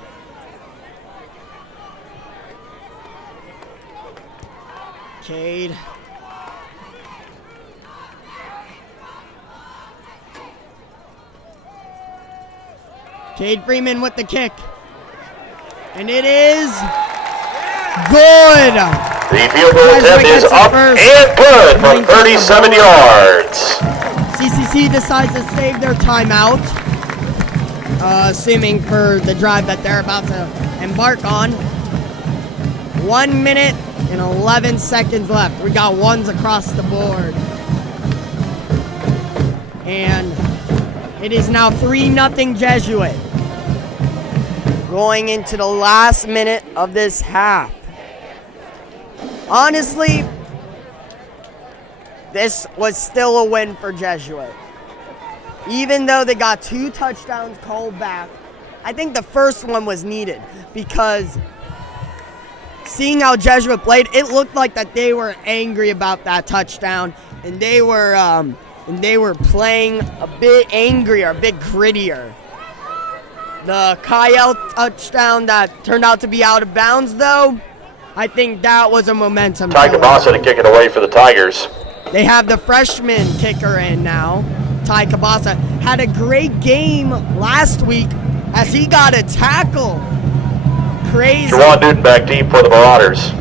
Cade. Cade Freeman with the kick. And it is good. The field goal attempt is up and good from 37 yards. CCC decides to save their timeout, assuming for the drive that they're about to embark on. 1 minute and 11 seconds left. We got ones across the board. And it is now 3-0 Jesuit. Going into the last minute of this half. Honestly, this was still a win for Jesuit. Even though they got 2 touchdowns called back, I think the first one was needed because seeing how Jesuit played, it looked like that they were angry about that touchdown, and they were playing a bit angrier, a bit grittier. The Kyle touchdown that turned out to be out of bounds, though, I think that was a momentum. Ty Cabasa to kick it away for the Tigers. They have the freshman kicker in now. Ty Cabasa had a great game last week as he got a tackle. Crazy. Jawan Newton back deep for the Marauders.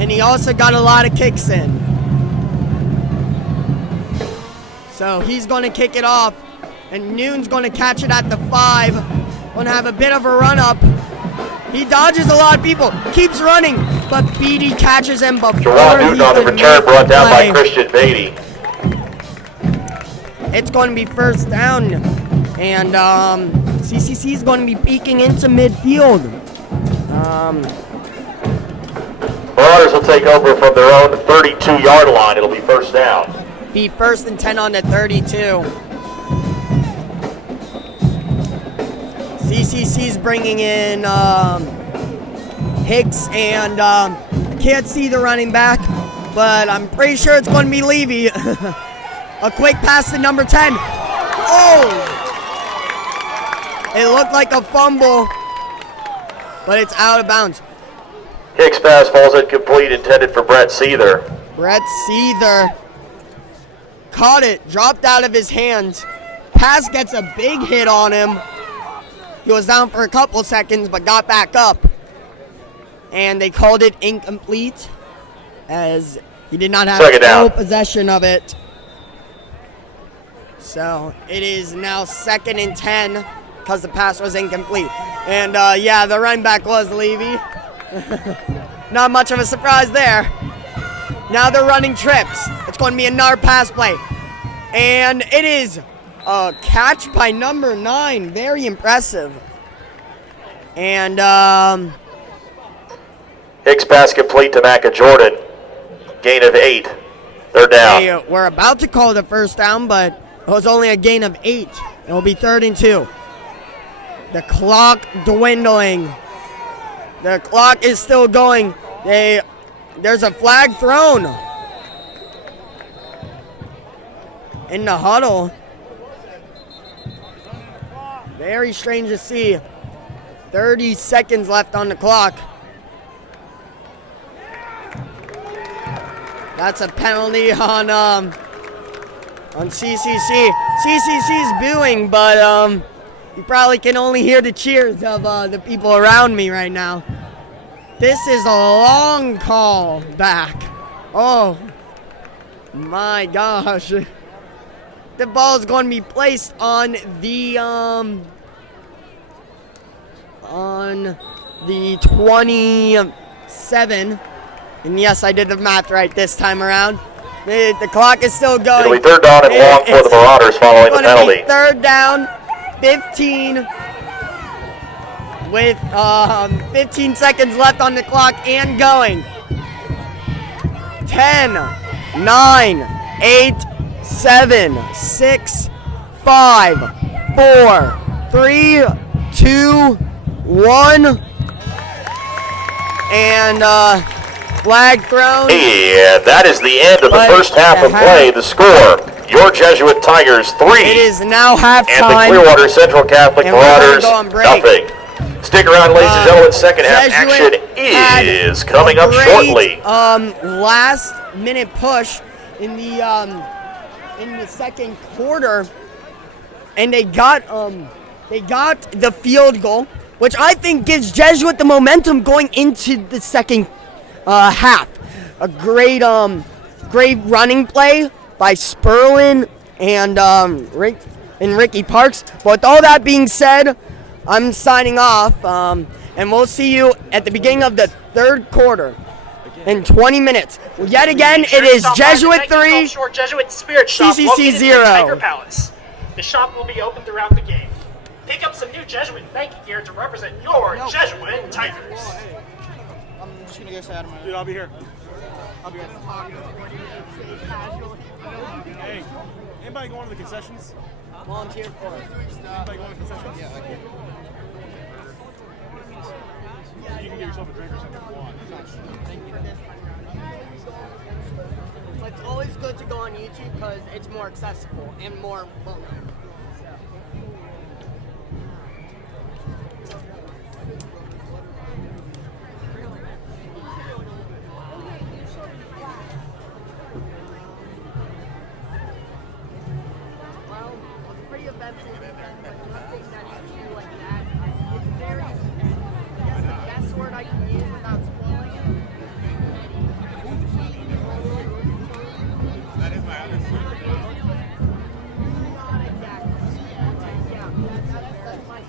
And he also got a lot of kicks in. So he's going to kick it off. And Newton's going to catch it at the 5. Going to have a bit of a run-up. He dodges a lot of people. Keeps running. But Beatty catches him before Jawan Newton on the return brought down by Christian Beatty. It's going to be 1st down. And CCC is going to be peeking into midfield. Marauders will take over from their own 32-yard line. It'll be 1st down. Be 1st and 10 on the 32. CCC's bringing in Hicks and I can't see the running back, but I'm pretty sure it's going to be Levy. A quick pass to number 10. Oh! It looked like a fumble, but it's out of bounds. Hicks' pass falls incomplete, intended for Brett Seether. Brett Seether caught it, dropped out of his hands. Pass gets a big hit on him. He was down for a couple seconds, but got back up. And they called it incomplete, as he did not have full possession of it. So it is now 2nd and 10, because the pass was incomplete. And yeah, the running back was Levy. Not much of a surprise there. Now they're running trips. It's going to be another pass play. And it is a catch by number 9. Very impressive. And Hicks pass complete to Macca Jordan. Gain of 8. Third down. They were about to call the first down, but it was only a gain of 8. It will be 3rd and 2. The clock dwindling. The clock is still going. There's a flag thrown. In the huddle. Very strange to see. 30 seconds left on the clock. That's a penalty on CCC. CCC's booing, but you probably can only hear the cheers of the people around me right now. This is a long call back. Oh my gosh. The ball is going to be placed on the 27. And yes, I did the math right this time around. The clock is still going. It'll be 3rd down and long for the Marauders following the penalty. 3rd down, 15. With 15 seconds left on the clock and going. 10, 9, 8, 7, 6, 5, 4, 3, 2, 1. And flag thrown. Yeah, that is the end of the first half of play. The score, your Jesuit Tigers 3. It is now halftime. And the Clearwater Central Catholic Marauders nothing. Stick around, ladies and gentlemen. Second half action is coming up shortly. Last minute push in the second quarter, and they got the field goal, which I think gives Jesuit the momentum going into the second half. A great running play by Sperlin and Ricky Parks. But with all that being said, I'm signing off, and we'll see you at the beginning of the third quarter in 20 minutes. Yet again, it is Jesuit 3, Jesuit Spirit Shop CCC located 0. in Tiger Palace. The shop will be open throughout the game. Pick up some new Jesuit Nike gear to represent your Jesuit Tigers. I'm just gonna go say hi to my... Dude, I'll be here. I'll be right back. Hey, anybody going to the concessions? Volunteer for it. Anybody going to the concessions? Yeah, I can. You can get yourself a drink or something if you want. It's always good to go on YouTube because it's more accessible and more well known. Well, it's pretty eventful weekend, but nothing that's too like that. It's very, I guess the best word I can use without spoiling it. That is my understanding. Not exactly. Yeah, that's my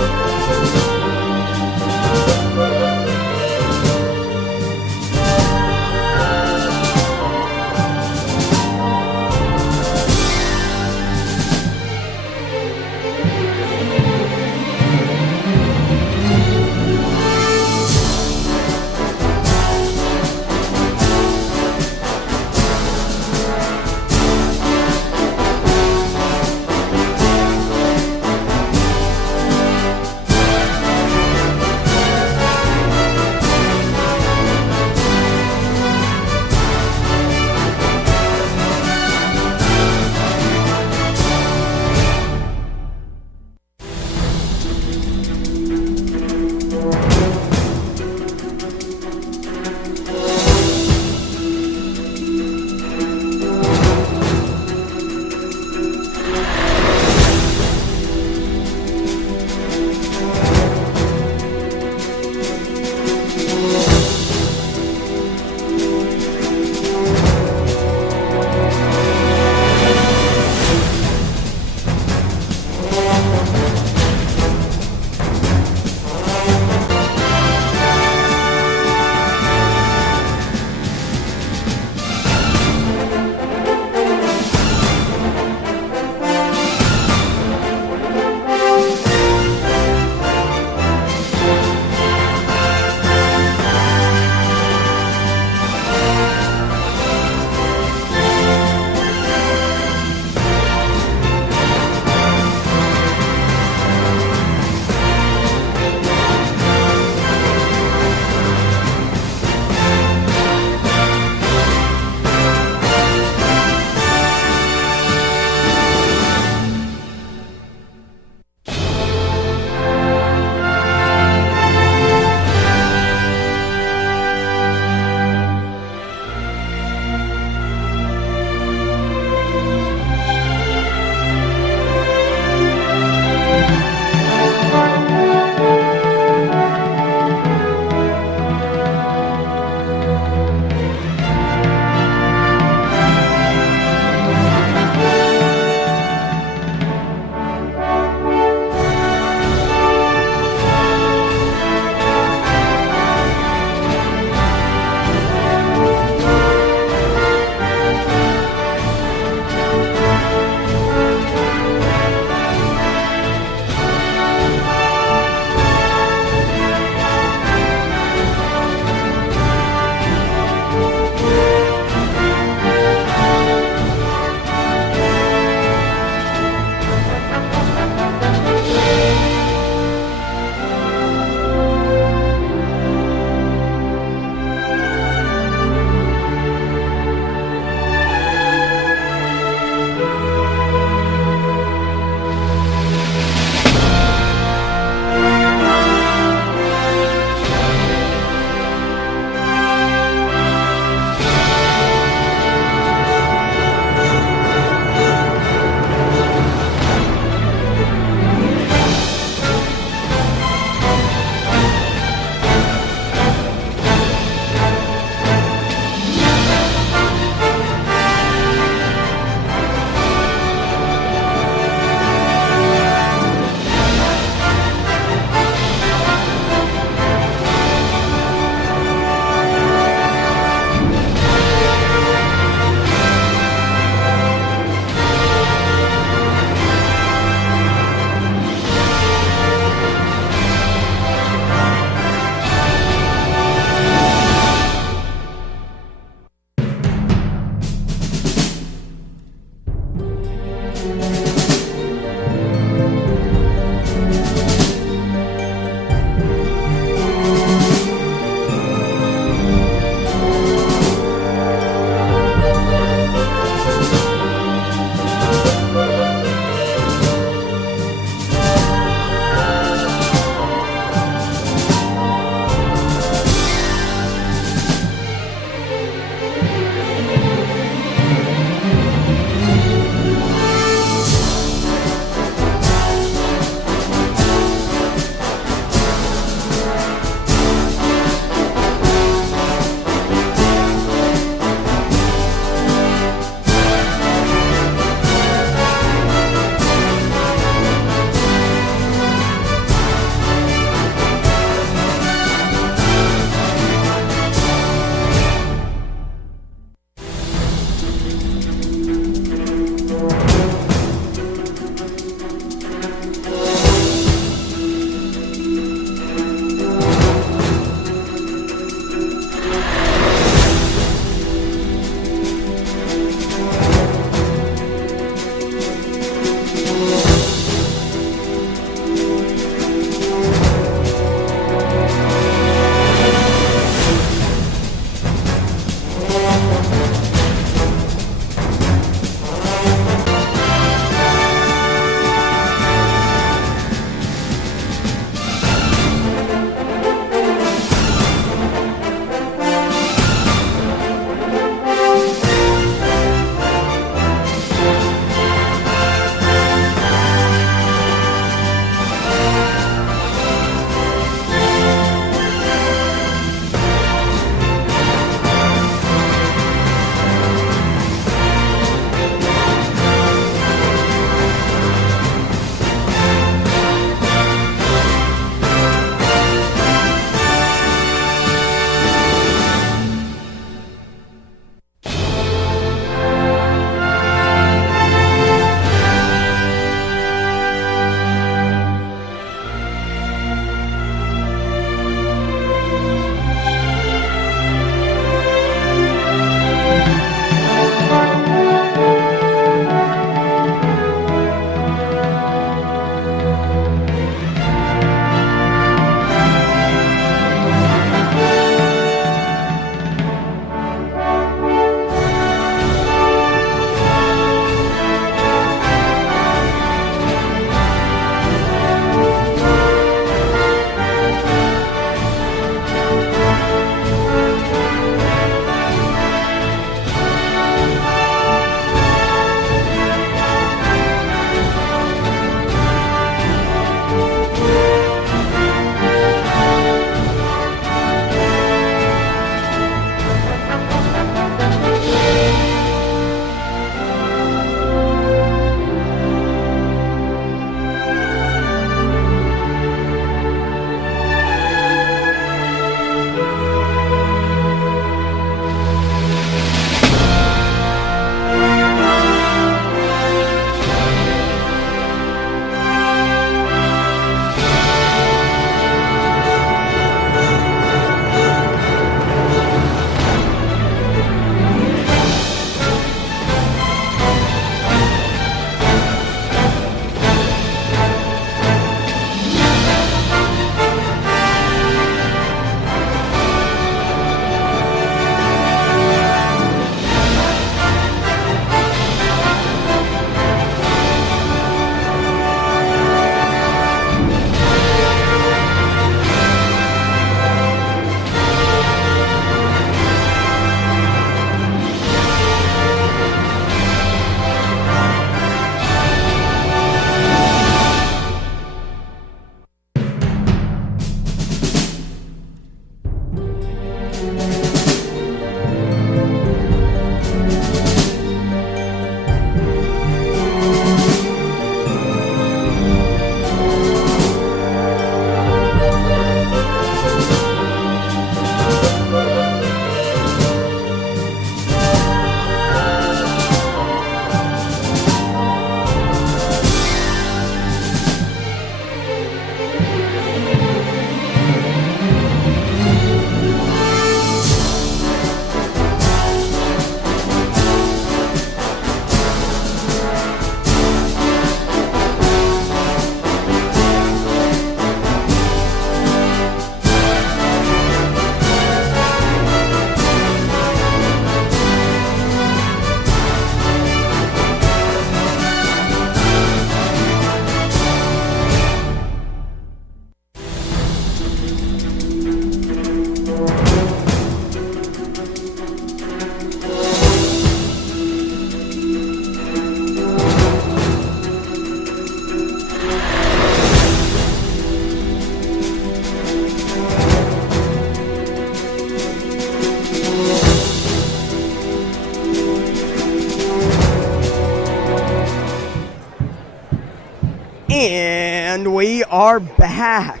And we are back.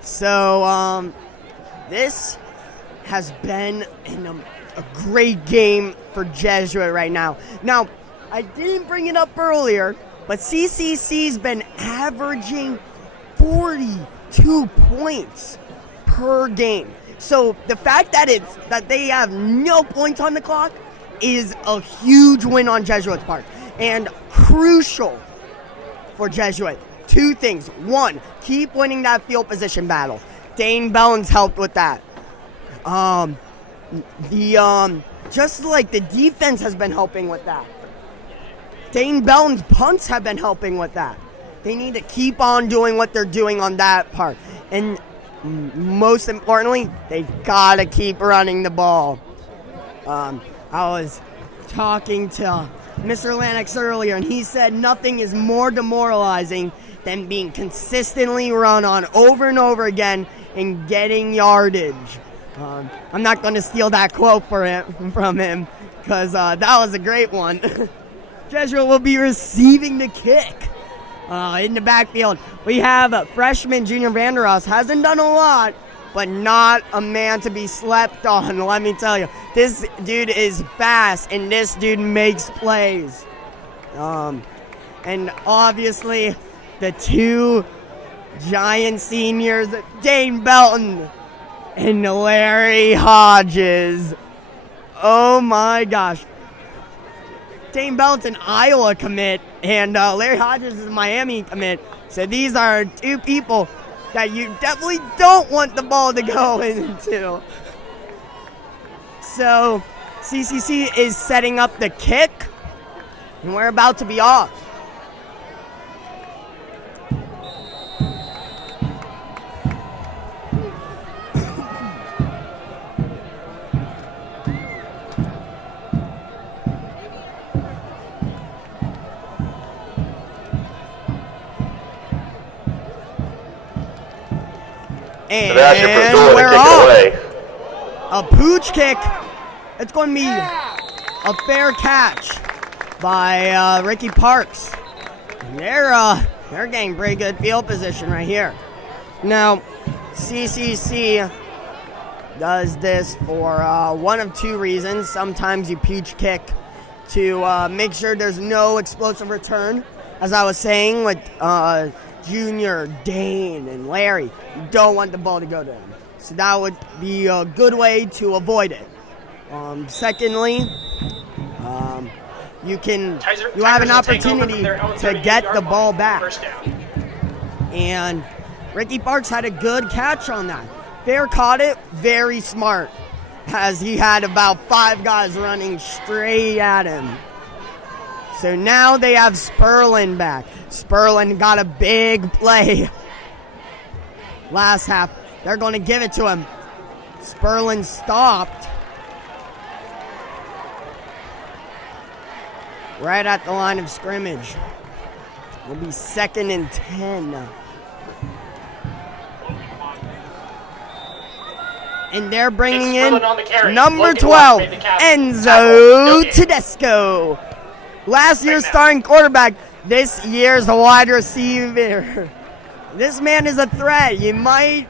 So, this has been a great game for Jesuit right now. Now, I didn't bring it up earlier, but CCC's been averaging 42 points per game. So the fact that they have no points on the clock is a huge win on Jesuit's part and crucial for Jesuit. Two things. One, keep winning that field position battle. Dane Bellins helped with that. Just like the defense has been helping with that. Dane Bellins' punts have been helping with that. They need to keep on doing what they're doing on that part. And most importantly, they gotta keep running the ball. I was talking to Mr. Lennox earlier, and he said nothing is more demoralizing than being consistently run on over and over again and getting yardage. I'm not going to steal that quote from him because that was a great one. Jesuit will be receiving the kick in the backfield. We have freshman Junior Vanderos. Hasn't done a lot, but not a man to be slept on, let me tell you. This dude is fast, and this dude makes plays. And obviously, the two giant seniors, Dane Belton and Larry Hodges. Oh my gosh. Dane Belton, Iowa commit, and Larry Hodges is a Miami commit. So these are two people that you definitely don't want the ball to go into. So CCC is setting up the kick, and we're about to be off. And we're off. A pooch kick. It's going to be a fair catch by Ricky Parks. And they're getting pretty good field position right here. Now, CCC does this for one of two reasons. Sometimes you pooch kick to make sure there's no explosive return. As I was saying with Junior, Dane, and Larry, you don't want the ball to go to them. So that would be a good way to avoid it. Secondly, you have an opportunity to get the ball back. And Ricky Parks had a good catch on that. Fair caught it, very smart, as he had about 5 guys running straight at him. So now they have Sperlin back. Sperlin got a big play last half. They're going to give it to him. Sperlin stopped right at the line of scrimmage. It'll be 2nd and 10. And they're bringing in number 12, Enzo Tedesco. Last year's starting quarterback, this year's wide receiver. This man is a threat. You might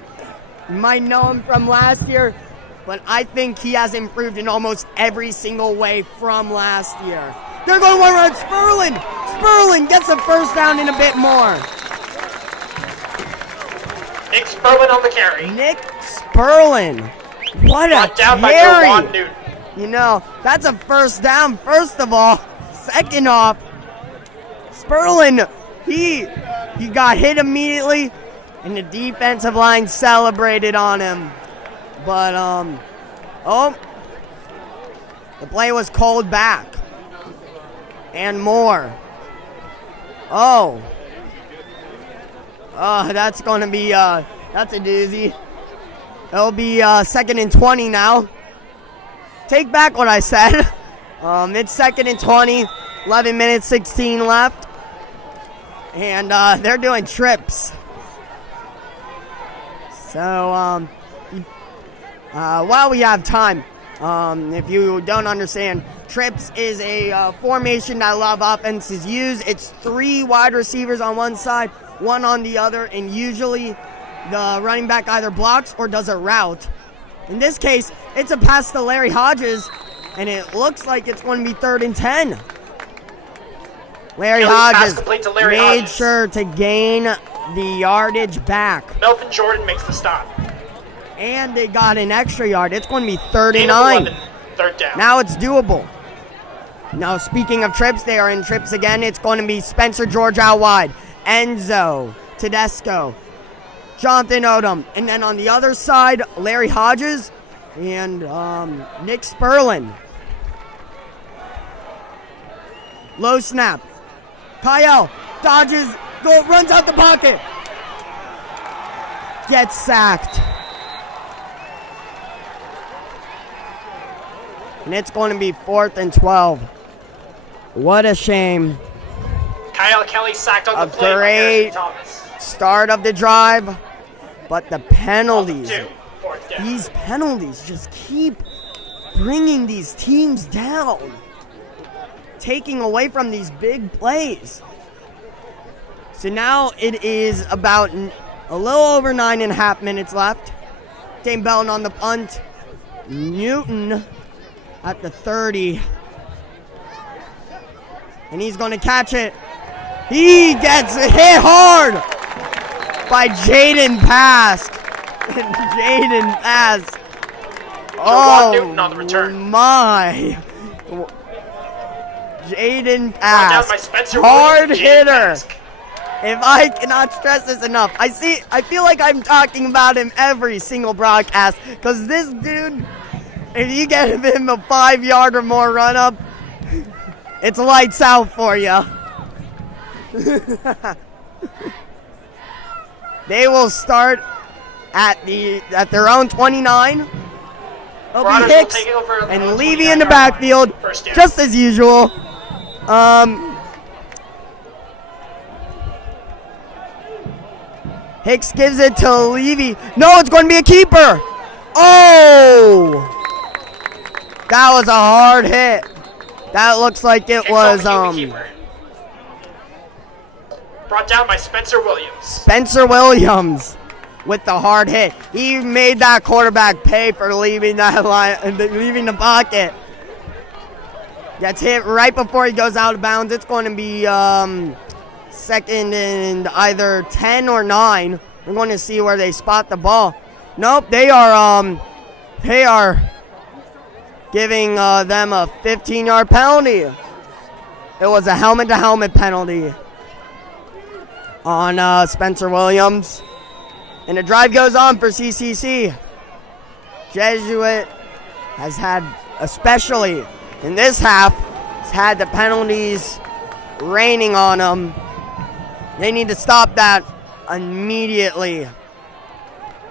know him from last year, but I think he has improved in almost every single way from last year. They're going to run Sperlin. Sperlin gets a first down and a bit more. Nick Sperlin on the carry. Nick Sperlin. What a carry. You know, that's a first down, first of all. Second off, Sperlin, he got hit immediately, and the defensive line celebrated on him. But, the play was called back. And more. That's going to be, that's a doozy. It'll be 2nd and 20 now. Take back what I said. It's 2nd and 20, 11 minutes, 16 left. And they're doing trips. So, while we have time, if you don't understand, Trips is a formation that a lot of offenses use. It's 3 wide receivers on one side, 1 on the other, and usually the running back either blocks or does a route. In this case, it's a pass to Larry Hodges, and it looks like it's going to be 3rd and 10. Larry Hodges made sure to gain the yardage back. Melvin Jordan makes the stop. And they got an extra yard. It's going to be 3rd and 9. 3rd down. Now it's doable. Now, speaking of trips, they are in trips again. It's going to be Spencer George out wide. Enzo Tedesco. Jonathan Odom. And then on the other side, Larry Hodges and Nick Sperlin. Low snap. Kyle dodges, runs out the pocket. Gets sacked. And it's going to be 4th and 12. What a shame. Kyle Kelly sacked on the play. A great start of the drive, but the penalties, these penalties just keep bringing these teams down, taking away from these big plays. So now it is about a little over 9.5 minutes left. Dane Belton on the punt. Newton at the 30. And he's going to catch it. He gets hit hard by Jaden Pask. Jaden Pask. Oh, Newton on the return. My. Jaden Pask. Hard hitter. If I cannot stress this enough. I feel like I'm talking about him every single broadcast. Because this dude, if you get him a 5-yard or more run up, it's lights out for you. They will start at their own 29. It'll be Hicks and Levy in the backfield, just as usual. Hicks gives it to Levy. No, it's going to be a keeper. Oh! That was a hard hit. That looks like it was brought down by Spencer Williams. Spencer Williams with the hard hit. He made that quarterback pay for leaving that line, leaving the pocket. Gets hit right before he goes out of bounds. It's going to be 2nd and either 10 or 9. We're going to see where they spot the ball. Nope, they are giving them a 15-yard penalty. It was a helmet-to-helmet penalty on Spencer Williams. And the drive goes on for CCC. Jesuit has had, especially in this half, has had the penalties raining on them. They need to stop that immediately.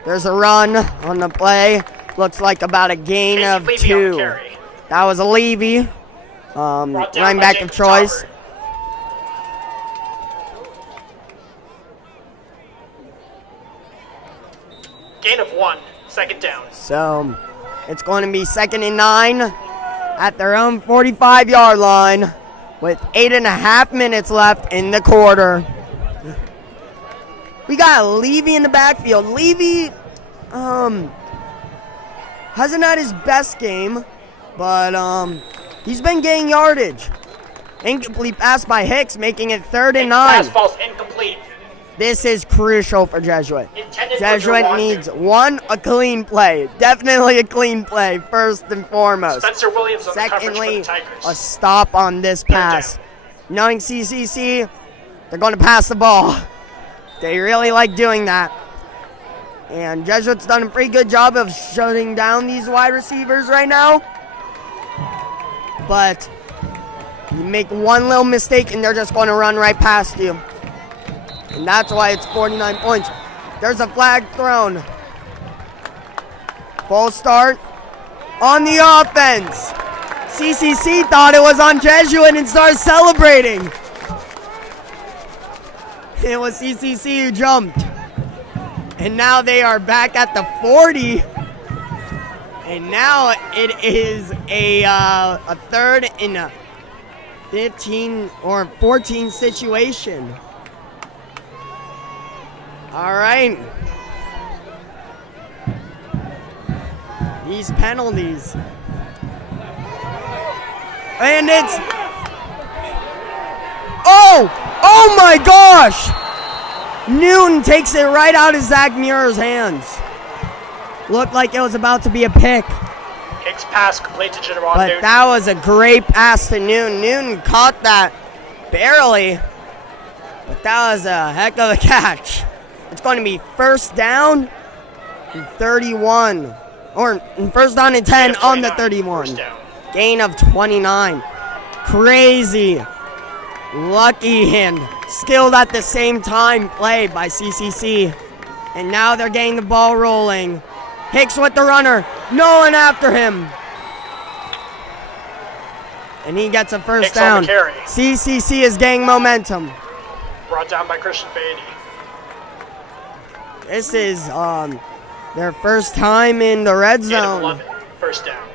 There's a run on the play. Looks like about a gain of 2. That was a Levy, running back of choice. Gain of 1, 2nd down. So it's going to be 2nd and 9 at their own 45-yard line with 8.5 minutes left in the quarter. We got Levy in the backfield. Levy hasn't had his best game, but he's been getting yardage. Incomplete pass by Hicks, making it 3rd and 9. Pass falls incomplete. This is crucial for Jesuit. Intended Jesuit needs a clean play. Definitely a clean play, first and foremost. Spencer Williams on the coverage for Secondly, the Tigers. a stop on this pass. Knowing CCC, they're going to pass the ball. They really like doing that. And Jesuit's done a pretty good job of shutting down these wide receivers right now. But you make one little mistake and they're just going to run right past you. And that's why it's 49 points. There's a flag thrown. Full start on the offense. CCC thought it was on Jesuit and started celebrating. It was CCC who jumped. And now they are back at the 40. And now it is a third and a 15 or 14 situation. All right. These penalties. And it's... Oh my gosh! Newton takes it right out of Zach Muir's hands. Looked like it was about to be a pick. Hicks pass complete to General But Newton. that was a great pass to Newton. Newton caught that barely. But that was a heck of a catch. It's going to be first down and 31. Or first down and 10 on the 31. First down. Gain of 29. Crazy. Lucky and skilled at the same time play by CCC. And now they're getting the ball rolling. Hicks with the runner. No one after him. And he gets a first Hicks on down. the carry. CCC is gaining momentum. Brought down by Christian Beatty. This is their first time in the red Gain of zone. 11. First down.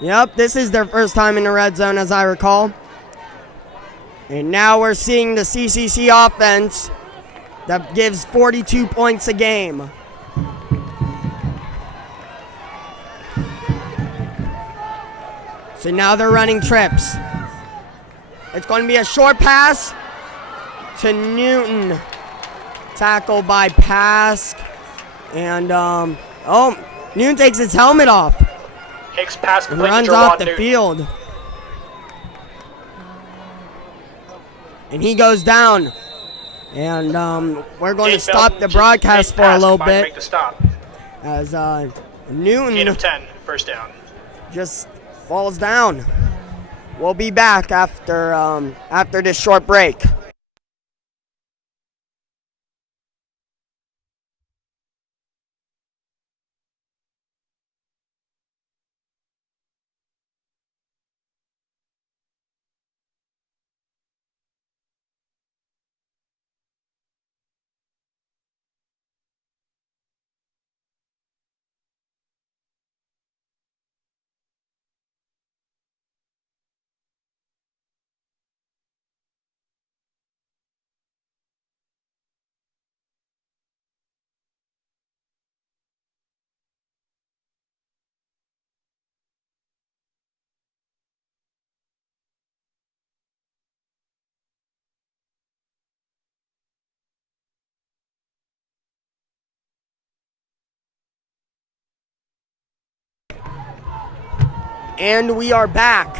Yep, this is their first time in the red zone, as I recall. And now we're seeing the CCC offense that gives 42 points a game. So now they're running trips. It's going to be a short pass to Newton. Tackle by Pask. And, Newton takes his helmet off Hicks pass and complete to runs Jerron off the Newton. field. And he goes down. And we're going to Dave stop Belton the just broadcast made for a pass little combined to bit. Make the stop. As Gain Newton of 10. First down. just falls down. We'll be back after this short break. And we are back.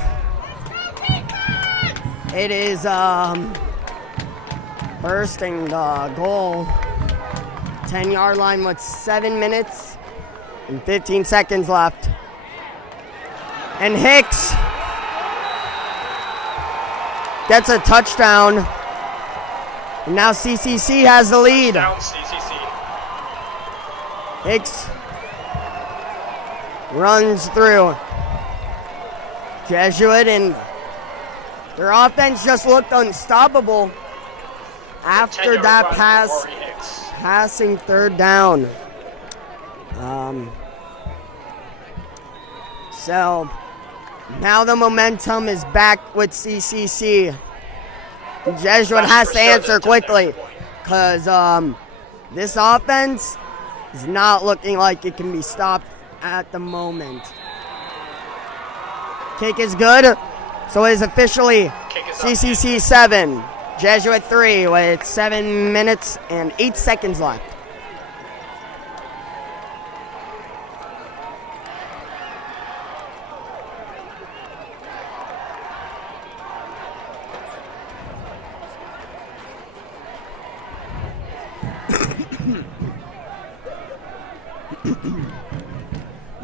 It is first and goal. 10-yard line with 7 minutes and 15 seconds left. And Hicks gets a touchdown. And now CCC has the lead. Down CCC. Hicks runs through. Jesuit and their offense just looked unstoppable after 10-yard that run for pass, Rory Hicks. passing third down. So now the momentum is back with CCC. Jesuit has to answer quickly because this offense is not looking like it can be stopped at the moment. Kick is good, so it is officially Kick is up. CCC 7, Jesuit 3 with 7 minutes and 8 seconds left.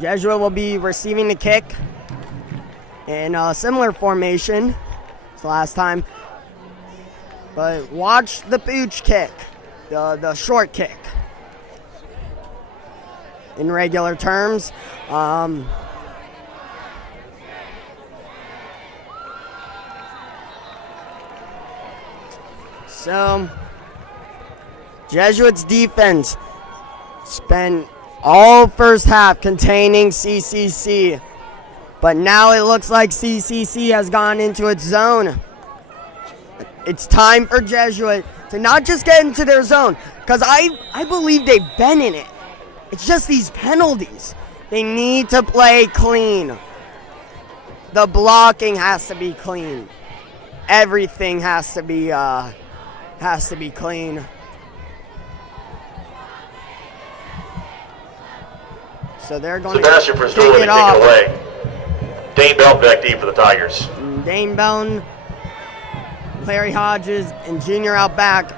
Jesuit will be receiving the kick in a similar formation as last time. But watch the pooch kick, the short kick. In regular terms. So, Jesuits defense spent all first half containing CCC. But now it looks like CCC has gone into its zone. It's time for Jesuit to not just get into their zone, because I believe they've been in it. It's just these penalties. They need to play clean. The blocking has to be clean. Everything has to be clean. So they're going Sebastian to Pristoli take it off. away. Dane Belton back deep for the Tigers. Dane Belton, Larry Hodges, and Junior out back.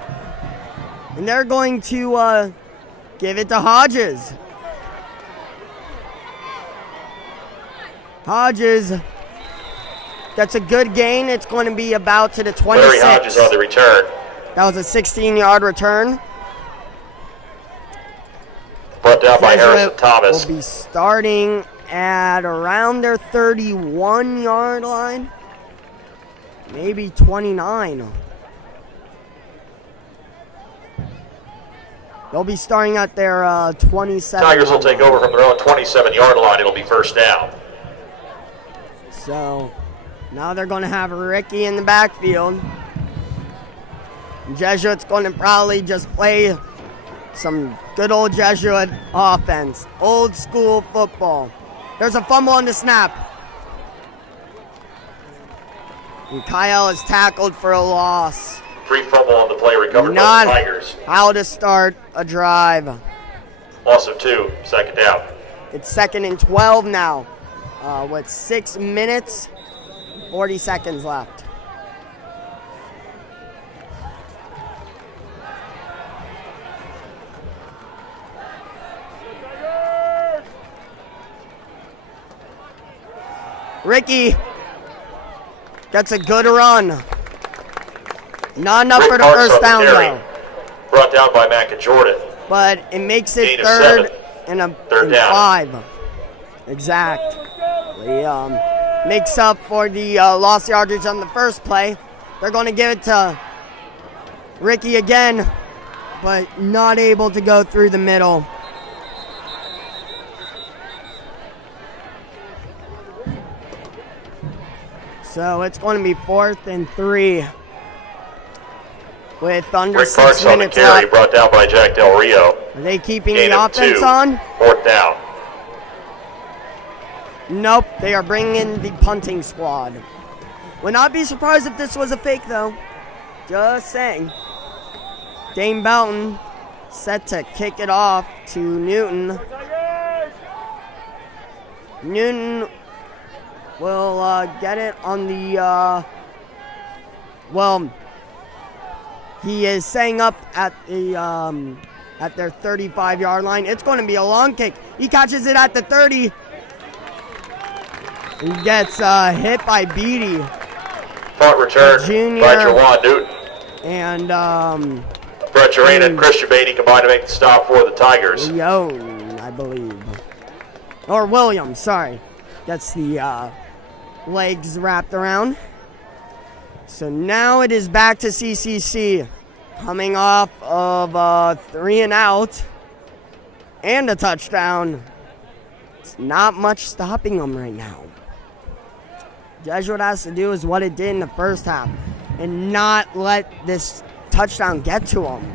And they're going to give it to Hodges. Hodges gets a good gain. It's going to be about to the 26. Larry Hodges on the return. That was a 16-yard return. Brought down by Harrison Jesuit Thomas. will be starting at around their 31-yard line. Maybe 29. They'll be starting at their 27. Tigers will take over from their own 27-yard line. It'll be first down. So now they're going to have Ricky in the backfield. Jesuit's going to probably just play some good old Jesuit offense. Old school football. There's a fumble on the snap. And Kyle is tackled for a loss. Free fumble on the play recovered Not by the Tigers. how to start a drive. Loss of 2, second down. It's 2nd and 12 now. With 6 minutes, 40 seconds left. Ricky gets a good run. Not enough for the Rick Parks first on the down carry. though. Brought down by Mack and Jordan. But it makes it Gain of 3rd 7. and Third and down. 5. Exactly. Makes up for the lost yardage on the first play. They're going to give it to Ricky again, but not able to go through the middle. So it's going to be 4th and 3 with under Rick 6 Parks on the minutes carry. left. Brought down by Jack Del Rio. Are they keeping Gain the of offense 2. on? Fourth down. Nope, they are bringing in the punting squad. Would not be surprised if this was a fake, though. Just saying. Dane Belton set to kick it off to Newton. Newton will get it on the, he is setting up at the, at their 35-yard line. It's going to be a long kick. He catches it at the 30. He gets hit by Beatty. Punt return Junior. by Jawan Newton. And, Brett Jarena and Christian Beatty combined to make the stop for the Tigers. Leone, I believe. Or Williams, sorry. Gets the legs wrapped around. So now it is back to CCC. Coming off of 3 and out. And a touchdown. It's not much stopping them right now. Jesuit has to do is what it did in the first half. And not let this touchdown get to them.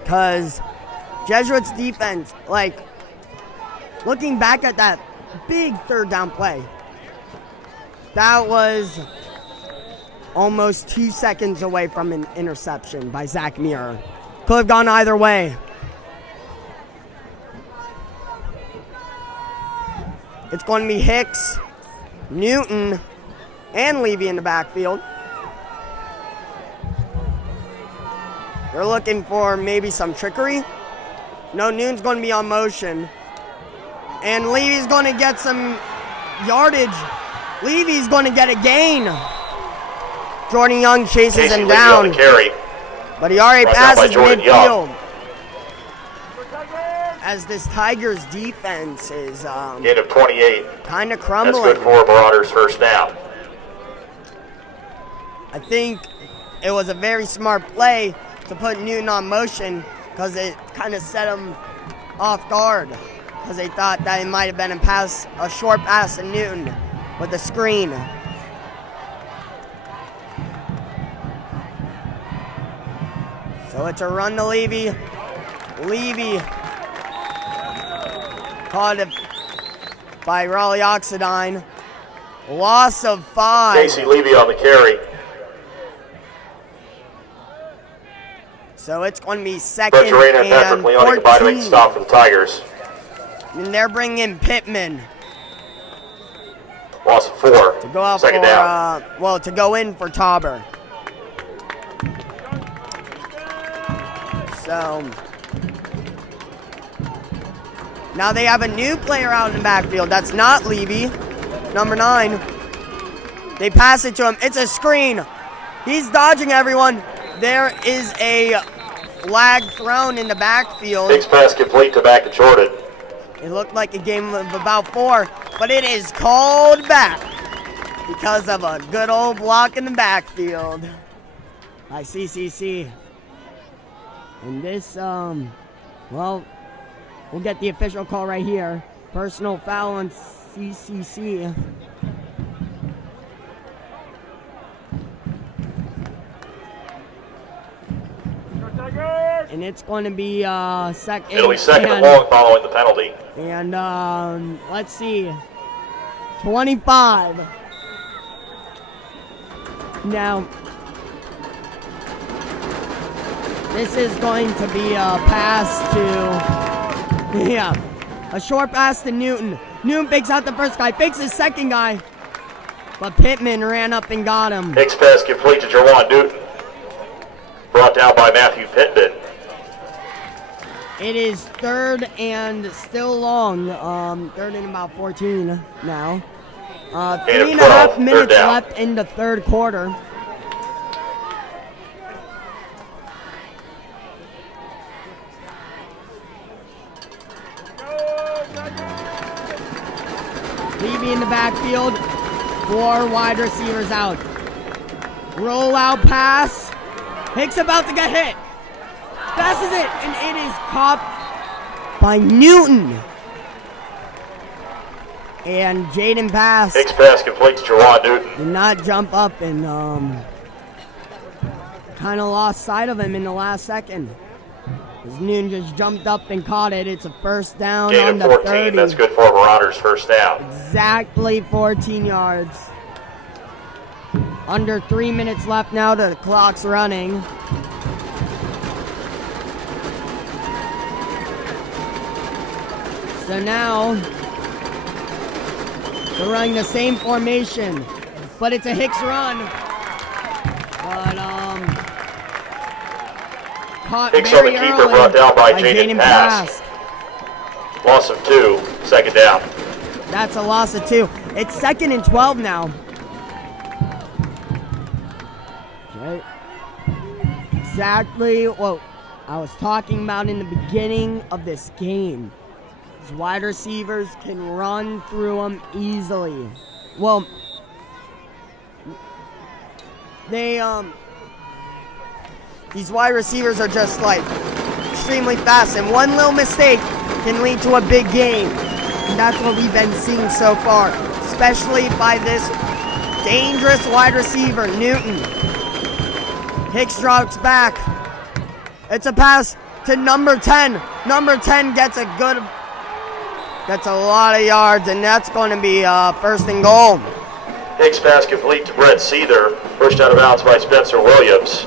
Because Jesuit's defense, like, looking back at that big 3rd down play, that was almost 2 seconds away from an interception by Zach Muir. Could have gone either way. It's going to be Hicks, Newton, and Levy in the backfield. They're looking for maybe some trickery. No, Newton's going to be on motion. And Levy's going to get some yardage. Levy's going to get a gain. Jordan Young chases Casey him Levy down. on the carry. But he already Brought down by passes Jordan Young. midfield. As this Tigers defense is Gain of 28. kind of That's crumbling. good for Marauders first down. I think it was a very smart play to put Newton on motion because it kind of set him off guard because they thought that it might have been a short pass to Newton with the screen. So it's a run to Levy. Levy caught it by Raleigh Oxidine. Loss of 5. Casey Levy on the carry. So it's going to be second Bergerina and Patrick and Leone 14. combined to make the stop for the Tigers. And they're bringing in Pittman Loss of 4. to go out Second down. to go in for Tauber. So now they have a new player out in the backfield. That's not Levy, number 9. They pass it to him. It's a screen. He's dodging everyone. There is a flag thrown in the backfield. Big pass complete to back and Jordan. It looked like a game of about 4, but it is called back because of a good old block in the backfield by CCC. And this, well, we'll get the official call right here. Personal foul on CCC. And it's going to be second. It'll be second and long following the penalty. And let's see, 25. Now, this is going to be a pass to, a short pass to Newton. Newton fakes out the first guy, fakes his second guy, but Pittman ran up and got him. Big pass complete to Jerwan Newton. Brought down by Matthew Pittman. It is third and still long. Third and about 14 now. 3.5 minutes left in the third quarter. Levy in the backfield. 4 wide receivers out. Roll out pass. Hicks about to get hit. Passes it, and it is caught by Newton. And Jaden Bass Hicks pass complete to Jerwan Newton. did not jump up and kind of lost sight of him in the last second. As Newton just jumped up and caught it. It's a first down Gain on of the 14, 30. that's good for Marauders first down. Exactly 14 yards. Under 3 minutes left now. The clock's running. So now, they're running the same formation, but it's a Hicks run. But, caught Hicks on very the keeper, early brought down by Jaden Pass. Loss of 2, second down. That's a loss of 2. It's second and 12 now. Okay. Exactly what I was talking about in the beginning of this game. Wide receivers can run through them easily. Well, these wide receivers are just like extremely fast, and one little mistake can lead to a big game. And that's what we've been seeing so far, especially by this dangerous wide receiver, Newton. Hicks drops back. It's a pass to number 10. Number 10 gets a lot of yards, and that's going to be first and goal. Hicks pass complete to Brett Seether. Pushed out of bounds by Spencer Williams.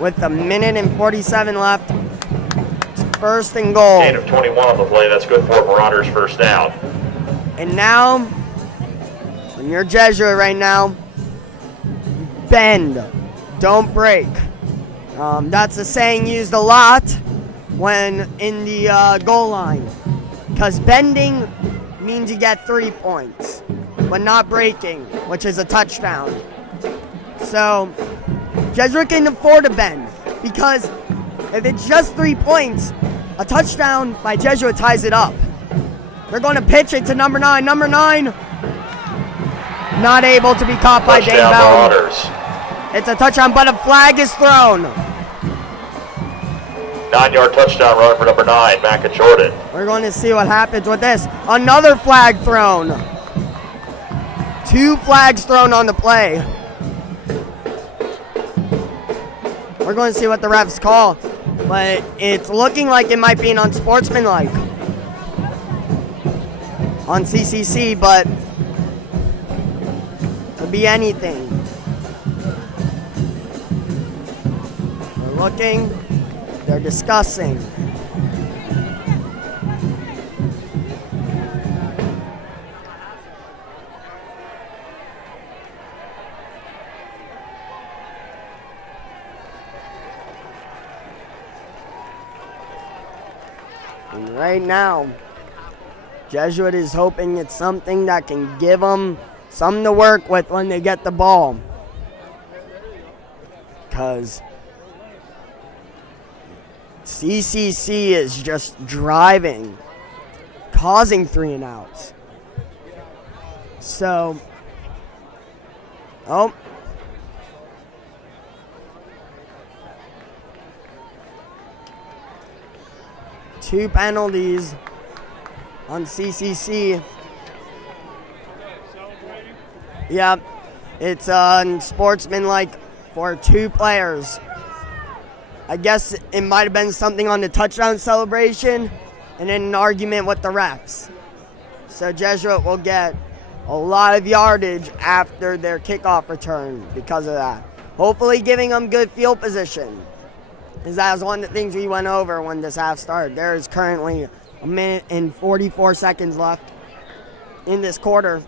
With a minute and 47 left, first and goal. Gain of 21 on the play. That's good for Marauders first down. And now, when you're Jesuit right now, bend, don't break. That's a saying used a lot when in the goal line. Because bending means you get 3 points, but not breaking, which is a touchdown. So, Jesuit can afford to bend, because if it's just 3 points, a touchdown by Jesuit ties it up. They're going to pitch it to number 9. Number 9, not able to be caught by Dane Bell. Marauders. It's a touchdown, but a flag is thrown. 9-yard touchdown run for number 9, Mac and Jordan. We're going to see what happens with this. Another flag thrown. 2 flags thrown on the play. We're going to see what the refs call, but it's looking like it might be an unsportsmanlike on CCC, but it could be anything. They're looking, they're discussing. And right now, Jesuit is hoping it's something that can give them something to work with when they get the ball. Because CCC is just driving, causing 3 and outs. So, oh. Two penalties on CCC. Yep, it's unsportsmanlike for 2 players. I guess it might have been something on the touchdown celebration and then an argument with the refs. So Jesuit will get a lot of yardage after their kickoff return because of that. Hopefully giving them good field position. Because that was one of the things we went over when this half started. There is currently 1 minute and 44 seconds left in this quarter.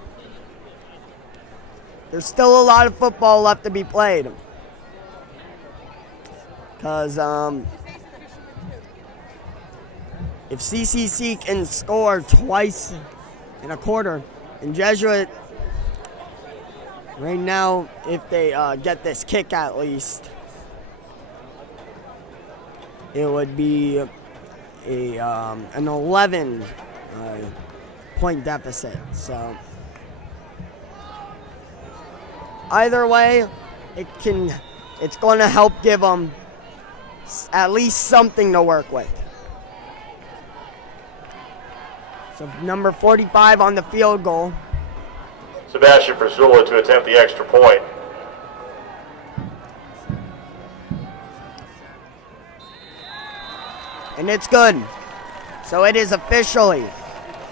There's still a lot of football left to be played. Because if CCC can score twice in a quarter, and Jesuit, right now, if they get this kick at least, it would be an 11 point deficit. So either way, it's going to help give them at least something to work with. So number 45 on the field goal. Sebastian Priscilla to attempt the extra point. And it's good. So it is officially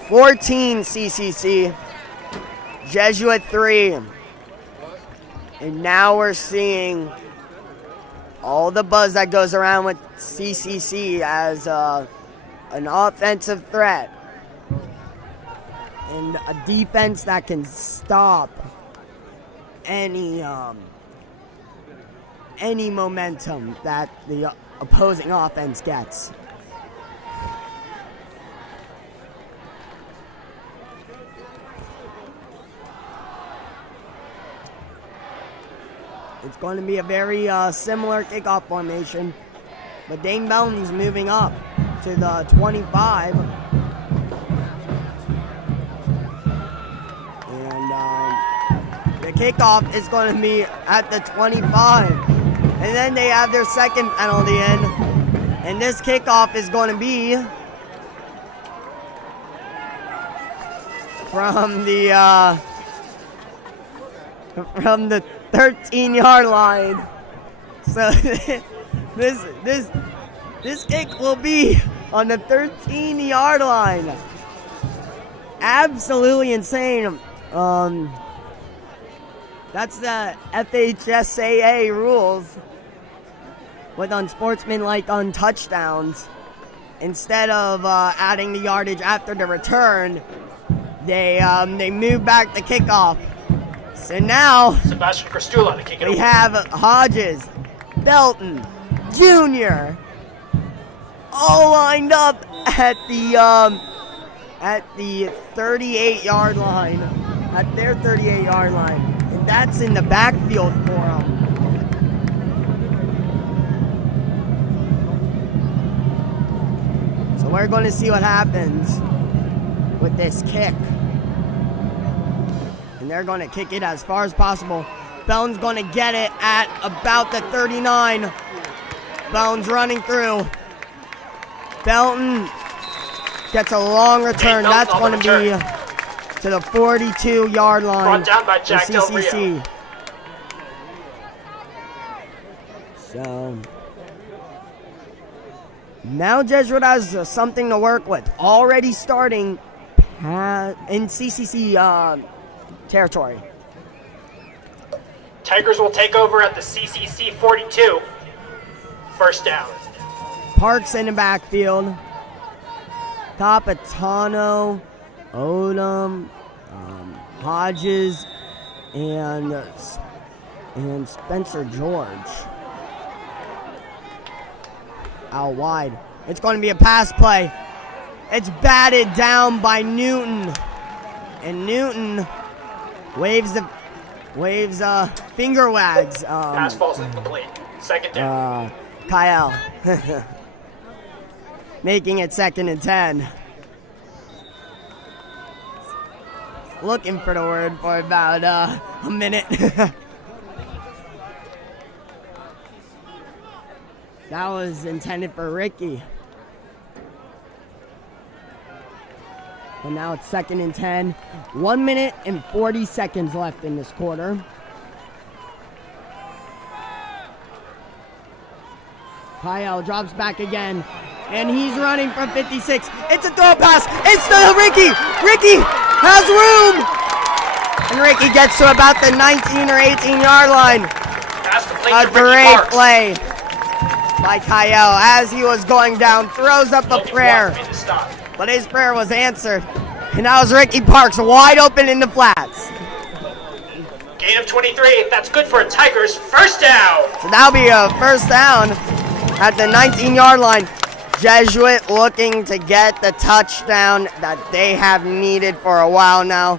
14 CCC, Jesuit 3. And now we're seeing all the buzz that goes around with CCC as an offensive threat. And a defense that can stop any momentum that the opposing offense gets. It's going to be a very similar kickoff formation, but Dane Belton's moving up to the 25. And the kickoff is going to be at the 25. And then they have their second penalty in. And this kickoff is going to be from the 13-yard line. So this kick will be on the 13-yard line. Absolutely insane. That's the FHSAA rules with unsportsmanlike on touchdowns. Instead of adding the yardage after the return, they move back the kickoff. So now Sebastian Cristula to kick it we over. have Hodges, Belton, Jr. all lined up at the 38-yard line, at their 38-yard line, and that's in the backfield for them. So we're going to see what happens with this kick. And they're going to kick it as far as possible. Belton's going to get it at about the 39. Belton's running through. Belton gets a long return. Belton That's on going the to be return. to the 42-yard line. Brought down by for Jack Del CCC. Rio. So now Jesuit has something to work with. Already starting in CCC territory. Tigers will take over at the CCC 42. First down. Parks in the backfield. Capitano, Odom, Hodges, and Spencer George. Out wide. It's going to be a pass play. It's batted down by Newton. And Newton waves finger wags. Pass falls incomplete. Second down. Kyle. Making it 2nd and 10. Looking for the word for about a minute. That was intended for Ricky. And now it's 2nd and 10. 1 minute and 40 seconds left in this quarter. Kyle drops back again. And he's running from 56. It's a throw pass. It's to Ricky. Ricky has room. And Ricky gets to about the 19 or 18-yard line. Pass complete A to Ricky great Parks. play by Kyle as he was going down. Throws up a Logan prayer. Block made the stop. But his prayer was answered. And that was Ricky Parks wide open in the flats. Gain of 23. That's good for a Tigers. First down. So that'll be a first down at the 19-yard line. Jesuit looking to get the touchdown that they have needed for a while now.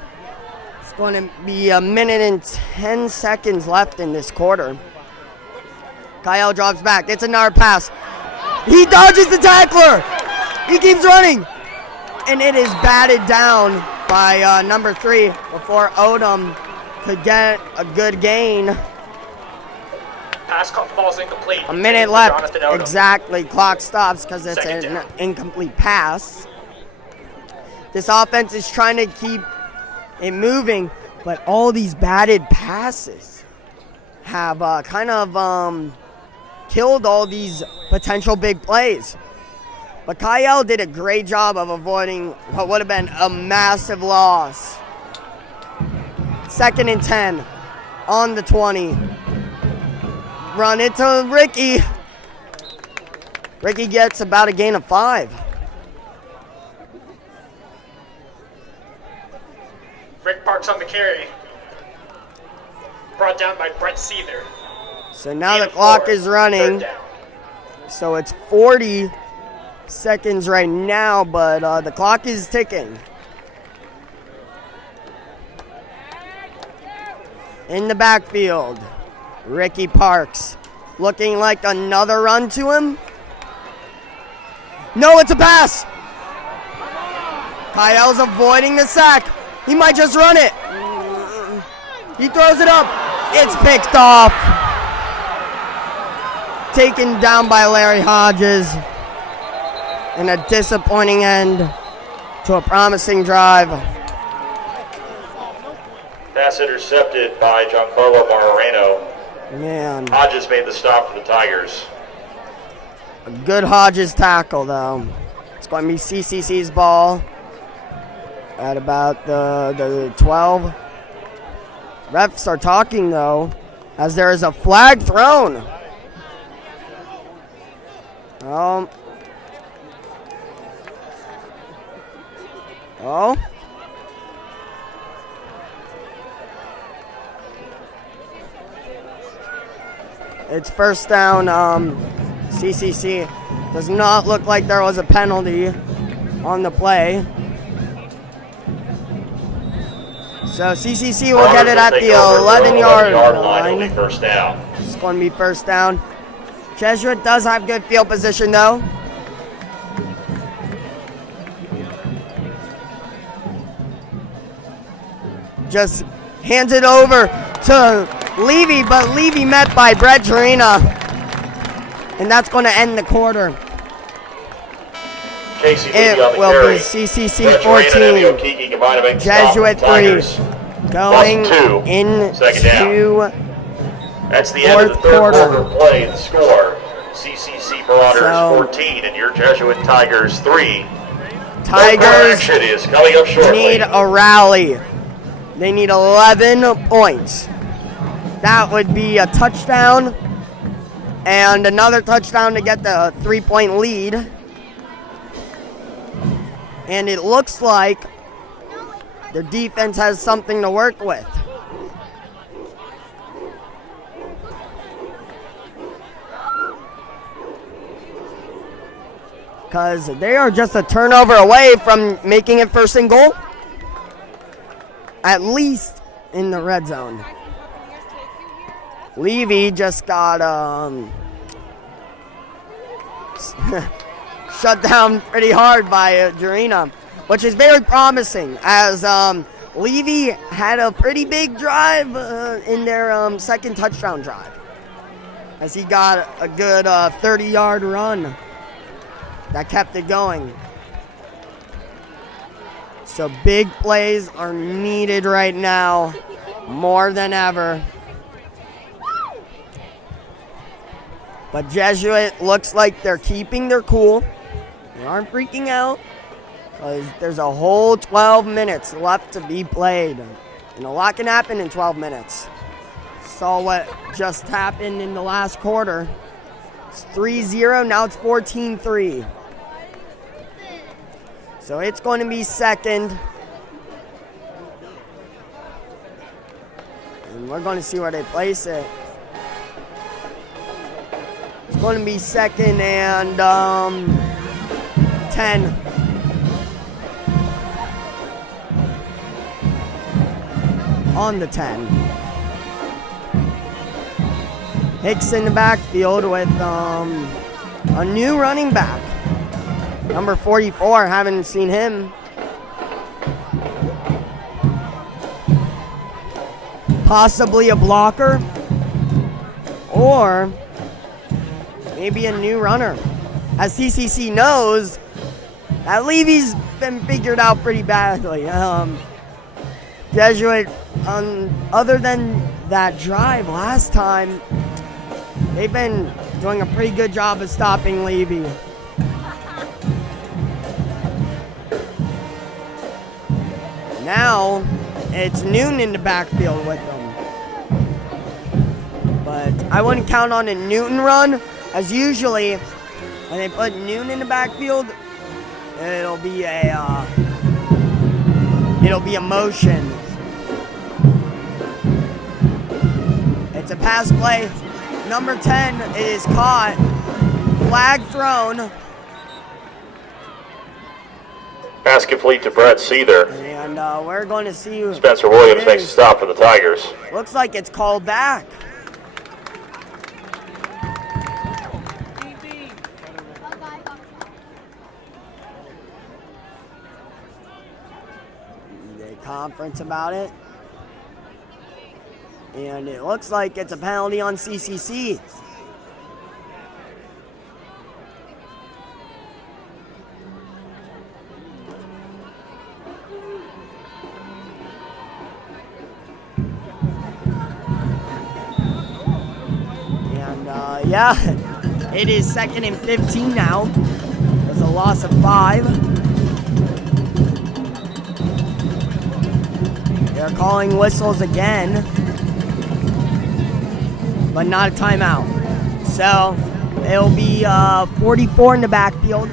It's going to be 1 minute and 10 seconds left in this quarter. Kyle drops back. It's another pass. He dodges the tackler. He keeps running. And it is batted down by number 3 before Odom could get a good gain. Pass falls incomplete. A minute For left. Jonathan Odom. Exactly. Clock stops because it's Second an down. incomplete pass. This offense is trying to keep it moving, but all these batted passes have kind of killed all these potential big plays. But Kyle did a great job of avoiding what would have been a massive loss. 2nd and 10 on the 20. Run into Ricky. Ricky gets about a gain of 5. Rick Parks on the carry. Brought down by Brett Seether. So now Gain the of clock 4. is running. Third down. So it's 40 seconds right now, but the clock is ticking. In the backfield, Ricky Parks looking like another run to him. No, it's a pass. Kyle's avoiding the sack. He might just run it. He throws it up. It's picked off. Taken down by Larry Hodges. And a disappointing end to a promising drive. Pass intercepted by Giancarlo Moreno. Man, Hodges made the stop for the Tigers. a good Hodges tackle, though. It's going to be CCC's ball at about the 12. Refs are talking, though, as there is a flag thrown. Oh. It's first down, CCC. Does not look like there was a penalty on the play. So CCC will get it at the 11-yard line. It'll be line. first down. It's going to be first down. Jesuit does have good field position, though. Just hands it over to Levy, but Levy met by Brett Jarena. And that's going to end the quarter. Casey It Levy on the will carry. be CCC Rich Rand and Emmy 14, Okeke combined to make the stop for Jesuit the Tigers. 3, going +2, second down. into That's the end of the fourth third quarter. quarter play. The score: CCC Marauders So- 14 and your Jesuit Tigers 3. Tigers Action is coming up shortly. need a rally. They need 11 points. That would be a touchdown and another touchdown to get the 3-point lead. And it looks like their defense has something to work with. Because they are just a turnover away from making it first and goal. At least in the red zone. Levy just got shut down pretty hard by Jarena, which is very promising as Levy had a pretty big drive in their second touchdown drive. As he got a good 30-yard run that kept it going. So big plays are needed right now, more than ever. But Jesuit looks like they're keeping their cool. They aren't freaking out. There's a whole 12 minutes left to be played. And a lot can happen in 12 minutes. Saw what just happened in the last quarter. It's 3-0, now it's 14-3. So it's going to be second. And we're going to see where they place it. It's going to be second and 10. On the 10. Hicks in the backfield with a new running back. Number 44, haven't seen him. Possibly a blocker. Or maybe a new runner. As CCC knows, that Levy's been figured out pretty badly. Jesuit, other than that drive last time, they've been doing a pretty good job of stopping Levy. Now, it's Newton in the backfield with them. But I wouldn't count on a Newton run, as usually when they put Newton in the backfield, it'll be a motion. It's a pass play. Number 10 is caught. Flag thrown. Pass complete to Brett Seether. And we're going to see who Spencer Williams makes a stop for the Tigers. Looks like it's called back. They conference about it. And it looks like it's a penalty on CCC. And yeah, it is second and 15 now. There's a loss of 5. They're calling whistles again, but not a timeout. So it'll be 44 in the backfield.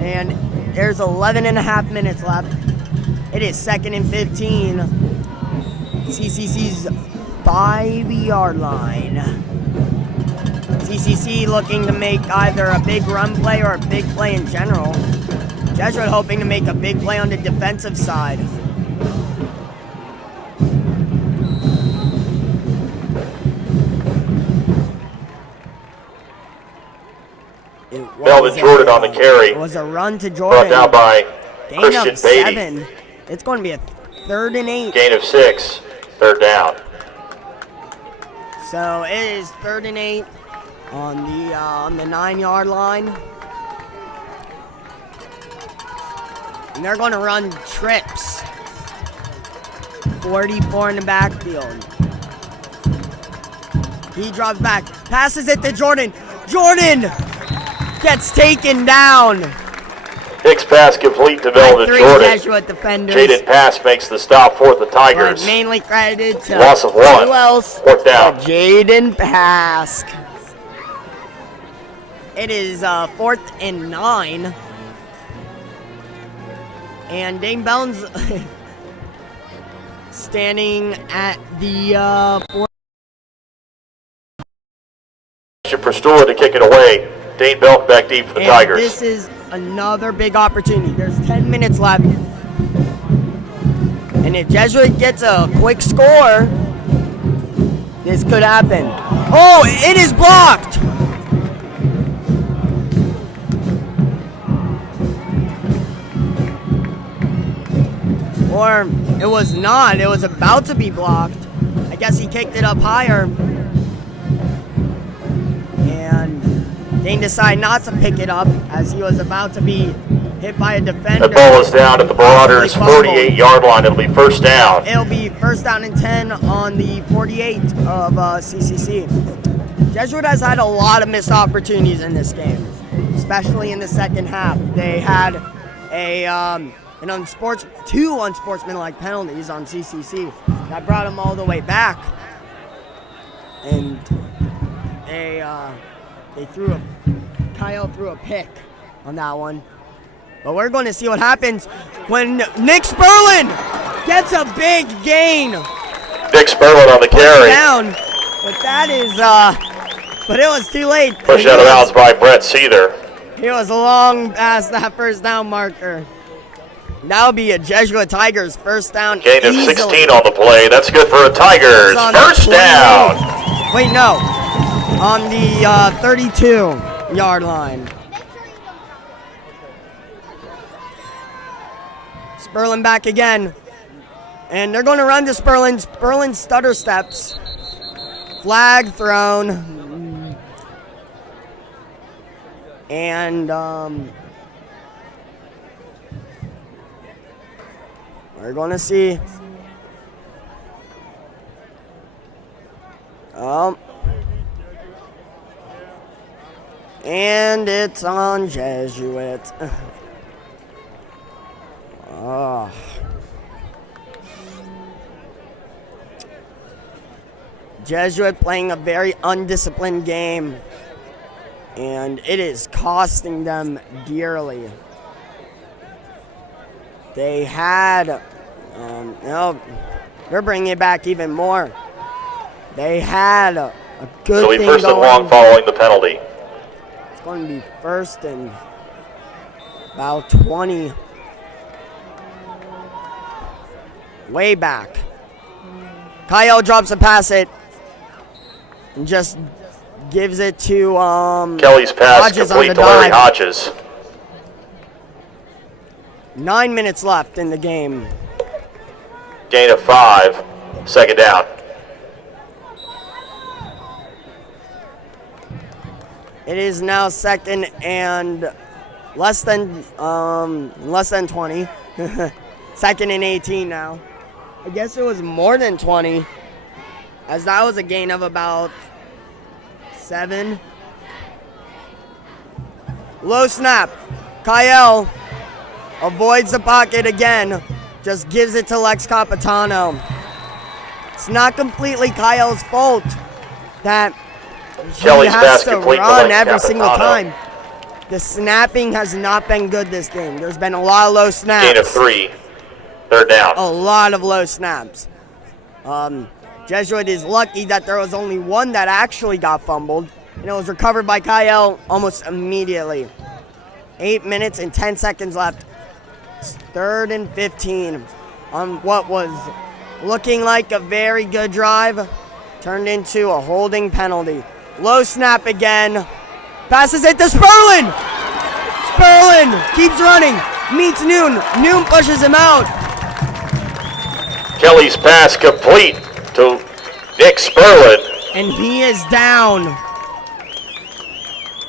And there's 11 and a half minutes left. It is second and 15. CCC's 5-yard line. CCC looking to make either a big run play or a big play in general. Jesuit hoping to make a big play on the defensive side. Melvin Jordan on the carry. It was a run to Jordan. Brought down by Gain Christian of Beatty. 7. It's going to be a 3rd and 8. Gain of 6. Third down. So it is 3rd and 8 on the 9-yard line. And they're going to run trips. 44 in the backfield. He drops back. Passes it to Jordan. Jordan gets taken down. Hicks pass complete to Melvin Three Jordan. Jesuit defenders. Jaden Pass makes the stop for the Tigers. But mainly credited to Loss of one. who else? Fourth down. Jaden Pask. It is 4th and 9. And Dane Bounds standing at the 4th. For Stewart to kick it away. Dane Belk back deep for the Tigers. This is another big opportunity. There's 10 minutes left. And if Jesuit gets a quick score, this could happen. Oh, it is blocked! Or it was not. It was about to be blocked. I guess he kicked it up higher. And Dane decided not to pick it up as he was about to be hit by a defender. The ball is down at the Marauders' 48-yard line. It'll be first down. It'll be first down and 10 on the 48 of CCC. Jesuit has had a lot of missed opportunities in this game, especially in the second half. They had two unsportsmanlike penalties on CCC that brought them all the way back, and Kyle threw a pick on that one. But we're going to see what happens when Nick Sperlin gets a big gain. Nick Sperlin on the carry. Down, but that is but it was too late. Pushed out of bounds by Brett Seether. He was long past that first down marker. That'll be a Jesuit Tigers first down. Gain of easily. 16 on the play. That's good for a Tigers. First down. Wait, no. On the 32-yard line. Sperlin back again. And they're going to run to Sperlin. Sperlin stutter steps. Flag thrown. And we're going to see. And it's on Jesuit. Oh. Jesuit playing a very undisciplined game, and it is costing them dearly. They had, they're bringing it back even more. They had a good It'll be thing first and going. long following the penalty. It's going to be first and about 20. Way back. Kyle drops a pass it and just gives it to Kelly's pass Hodges complete on to the Larry dive. Hodges. 9 minutes left in the game. Gain of 5. Second down. It is now second and less than 20. Second and 18 now. I guess it was more than 20, as that was a gain of about 7. Low snap. Kyle avoids the pocket again. Just gives it to Lex Capitano. It's not completely Kyle's fault that Kelly's he has pass to complete to run Lex every single Capitano. time. The snapping has not been good this game. There's been a lot of low snaps. Gain of 3. Third down. A lot of low snaps. Jesuit is lucky that there was only one that actually got fumbled, and it was recovered by Kyle almost immediately. 8 minutes and 10 seconds left. It's 3rd and 15 on what was looking like a very good drive. Turned into a holding penalty. Low snap again. Passes it to Sperlin. Sperlin keeps running. Meets Noon. Noon pushes him out. Kelly's pass complete to Nick Sperlin. And he is down.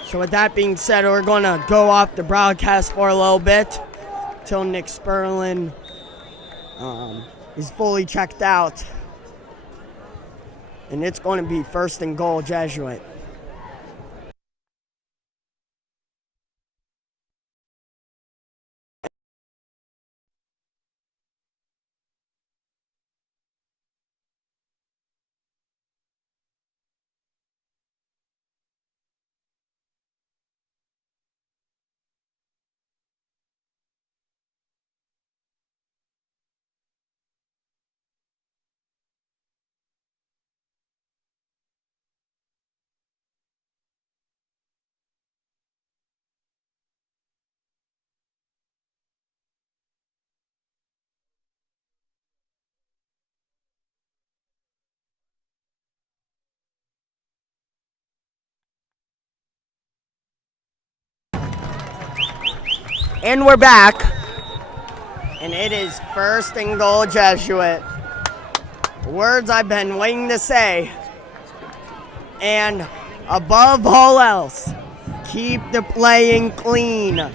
So with that being said, we're going to go off the broadcast for a little bit. till Nick Sperlin is fully checked out. And it's going to be first and goal, Jesuit. And we're back. And it is first and goal, Jesuit. Words I've been waiting to say. And above all else, keep the playing clean.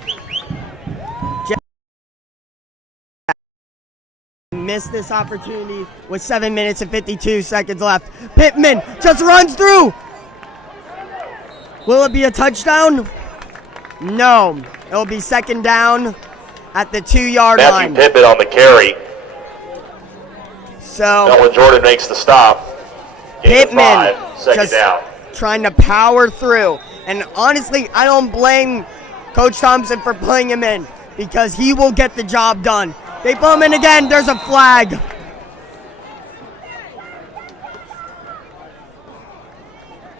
Missed this opportunity with 7 minutes and 52 seconds left. Pittman just runs through. Will it be a touchdown? No. It'll be second down at the 2-yard line. Matthew Pittman on the carry. So Nolan Jordan makes the stop. Pittman second just down. trying to power through. And honestly, I don't blame Coach Thompson for putting him in because he will get the job done. They put him in again. There's a flag.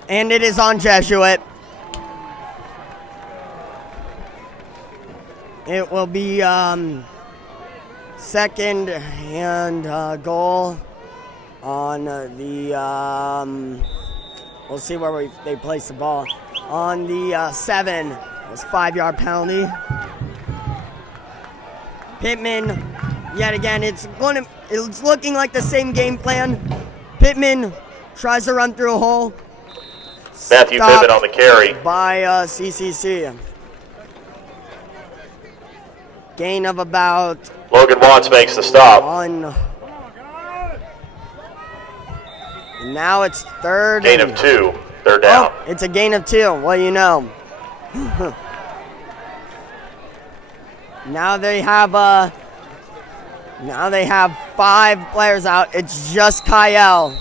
And it is on Jesuit. It will be second and goal on the, we'll see where they place the ball. On the 7, it's 5-yard penalty. Pittman, yet again, it's looking like the same game plan. Pittman tries to run through a hole. Matthew Pittman on the carry. By CCC. Gain of about Logan Watts makes the stop. 1. And now it's third. Gain of 2. They're down. Oh, it's a gain of 2. Well, you know. Now they have 5 players out. It's just Kyle.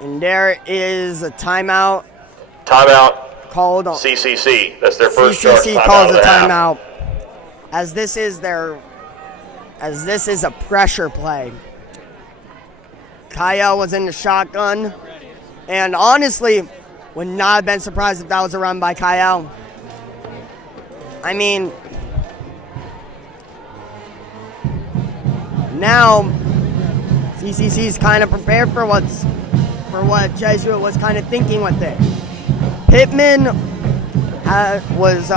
And there is a timeout. Timeout. Called on CCC. That's their first charge CCC timeout calls of a the half. timeout. As this is a pressure play. Kyle was in the shotgun. And honestly, would not have been surprised if that was a run by Kyle. I mean, now CCC's kind of prepared for what Jesuit was kind of thinking with it. Pittman was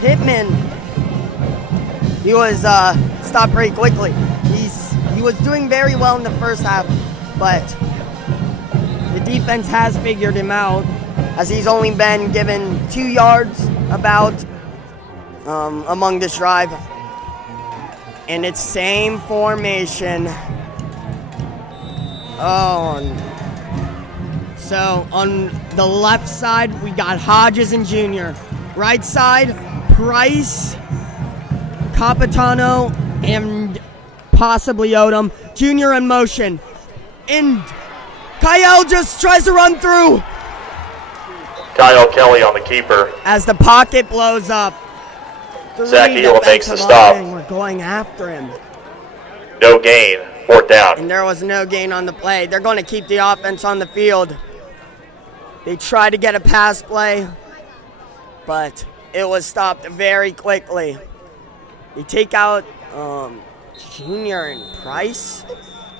Pittman, he was stopped very quickly. He was doing very well in the first half, but the defense has figured him out, as he's only been given 2 yards about among this drive. And it's same formation. So on the left side, we got Hodges and Jr. Right side, Price, Capitano, and possibly Odom. Jr. in motion. And Kyle just tries to run through. Kyle Kelly on the keeper. As the pocket blows up. Zach Eagle makes the defensive stop. linemen were going after him. No gain. 4th down. And there was no gain on the play. They're going to keep the offense on the field. They tried to get a pass play, but it was stopped very quickly. They take out Junior and Price.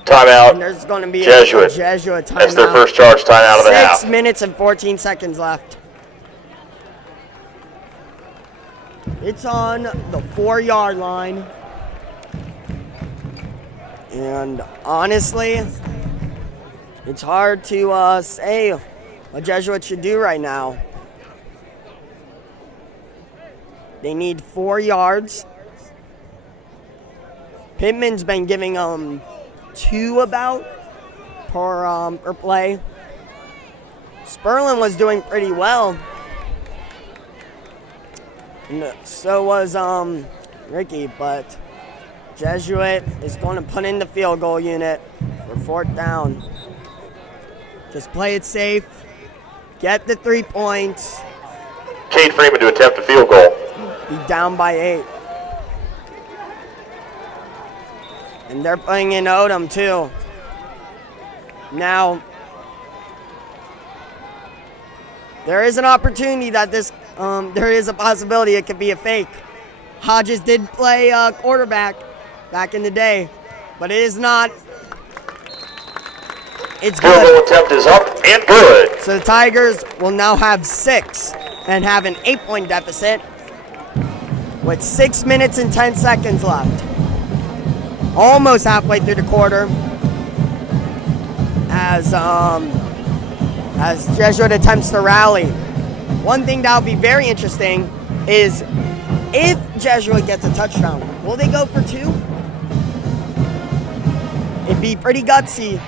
Timeout. And there's going to be Jesuit. a Jesuit timeout. That's their first charge timeout of the half. 6 minutes and 14 seconds left. It's on the 4-yard line. And honestly, it's hard to say what Jesuit should do right now. They need 4 yards. Pittman's been giving them 2 about per play. Sperlin was doing pretty well. And so was Ricky, but Jesuit is going to put in the field goal unit for 4th down. Just play it safe. Get the 3 points. Cade Freeman to attempt a field goal. Be down by 8. And they're playing in Odom too. Now, there is an opportunity that there is a possibility it could be a fake. Hodges did play quarterback back in the day, but it is not. It's Field goal good. attempt is up and good. So the Tigers will now have 6 and have an 8-point deficit with 6 minutes and 10 seconds left. Almost halfway through the quarter as Jesuit attempts to rally. One thing that will be very interesting is if Jesuit gets a touchdown, will they go for 2? It'd be pretty gutsy,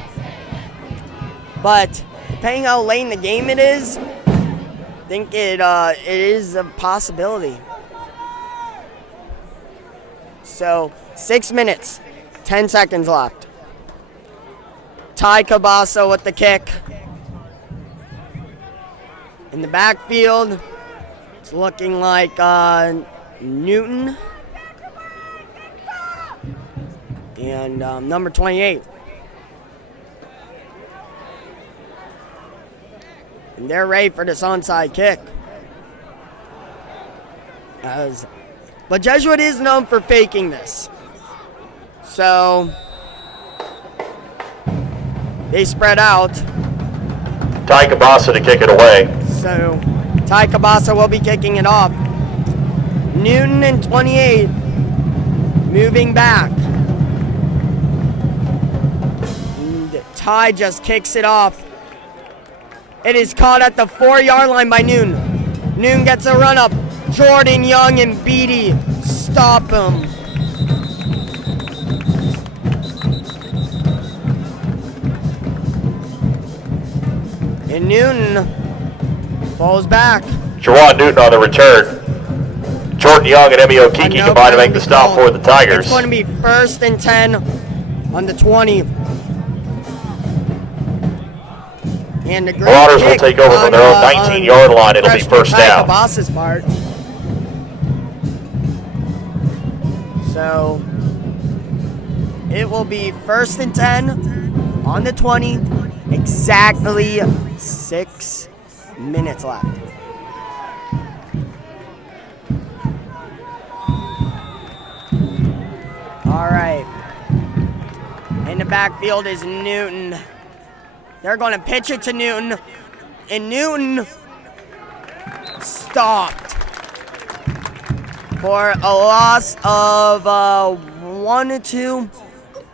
but depending how late in the game it is, I think it is a possibility. So 6 minutes, 10 seconds left. Ty Cabasso with the kick. In the backfield, it's looking like Newton and number 28. And they're ready for this onside kick. But Jesuit is known for faking this. So they spread out. Ty Cabasa to kick it away. So Ty Cabasa will be kicking it off. Newton and 28 moving back. And Ty just kicks it off. It is caught at the 4-yard line by Newton. Newton gets a run up. Jordan Young and Beatty stop him. And Newton falls back. Jawan Newton on the return. Jordan Young and Emio Kiki combine to make the stop for the Tigers. It's going to be 1st and 10 on the 20. And the Marauders will take over from their own 19-yard line. It'll be first down. Boss's part. So it will be 1st and 10 on the 20. Exactly 6 minutes left. All right. In the backfield is Newton. They're going to pitch it to Newton. And Newton stopped for a loss of 1 to 2.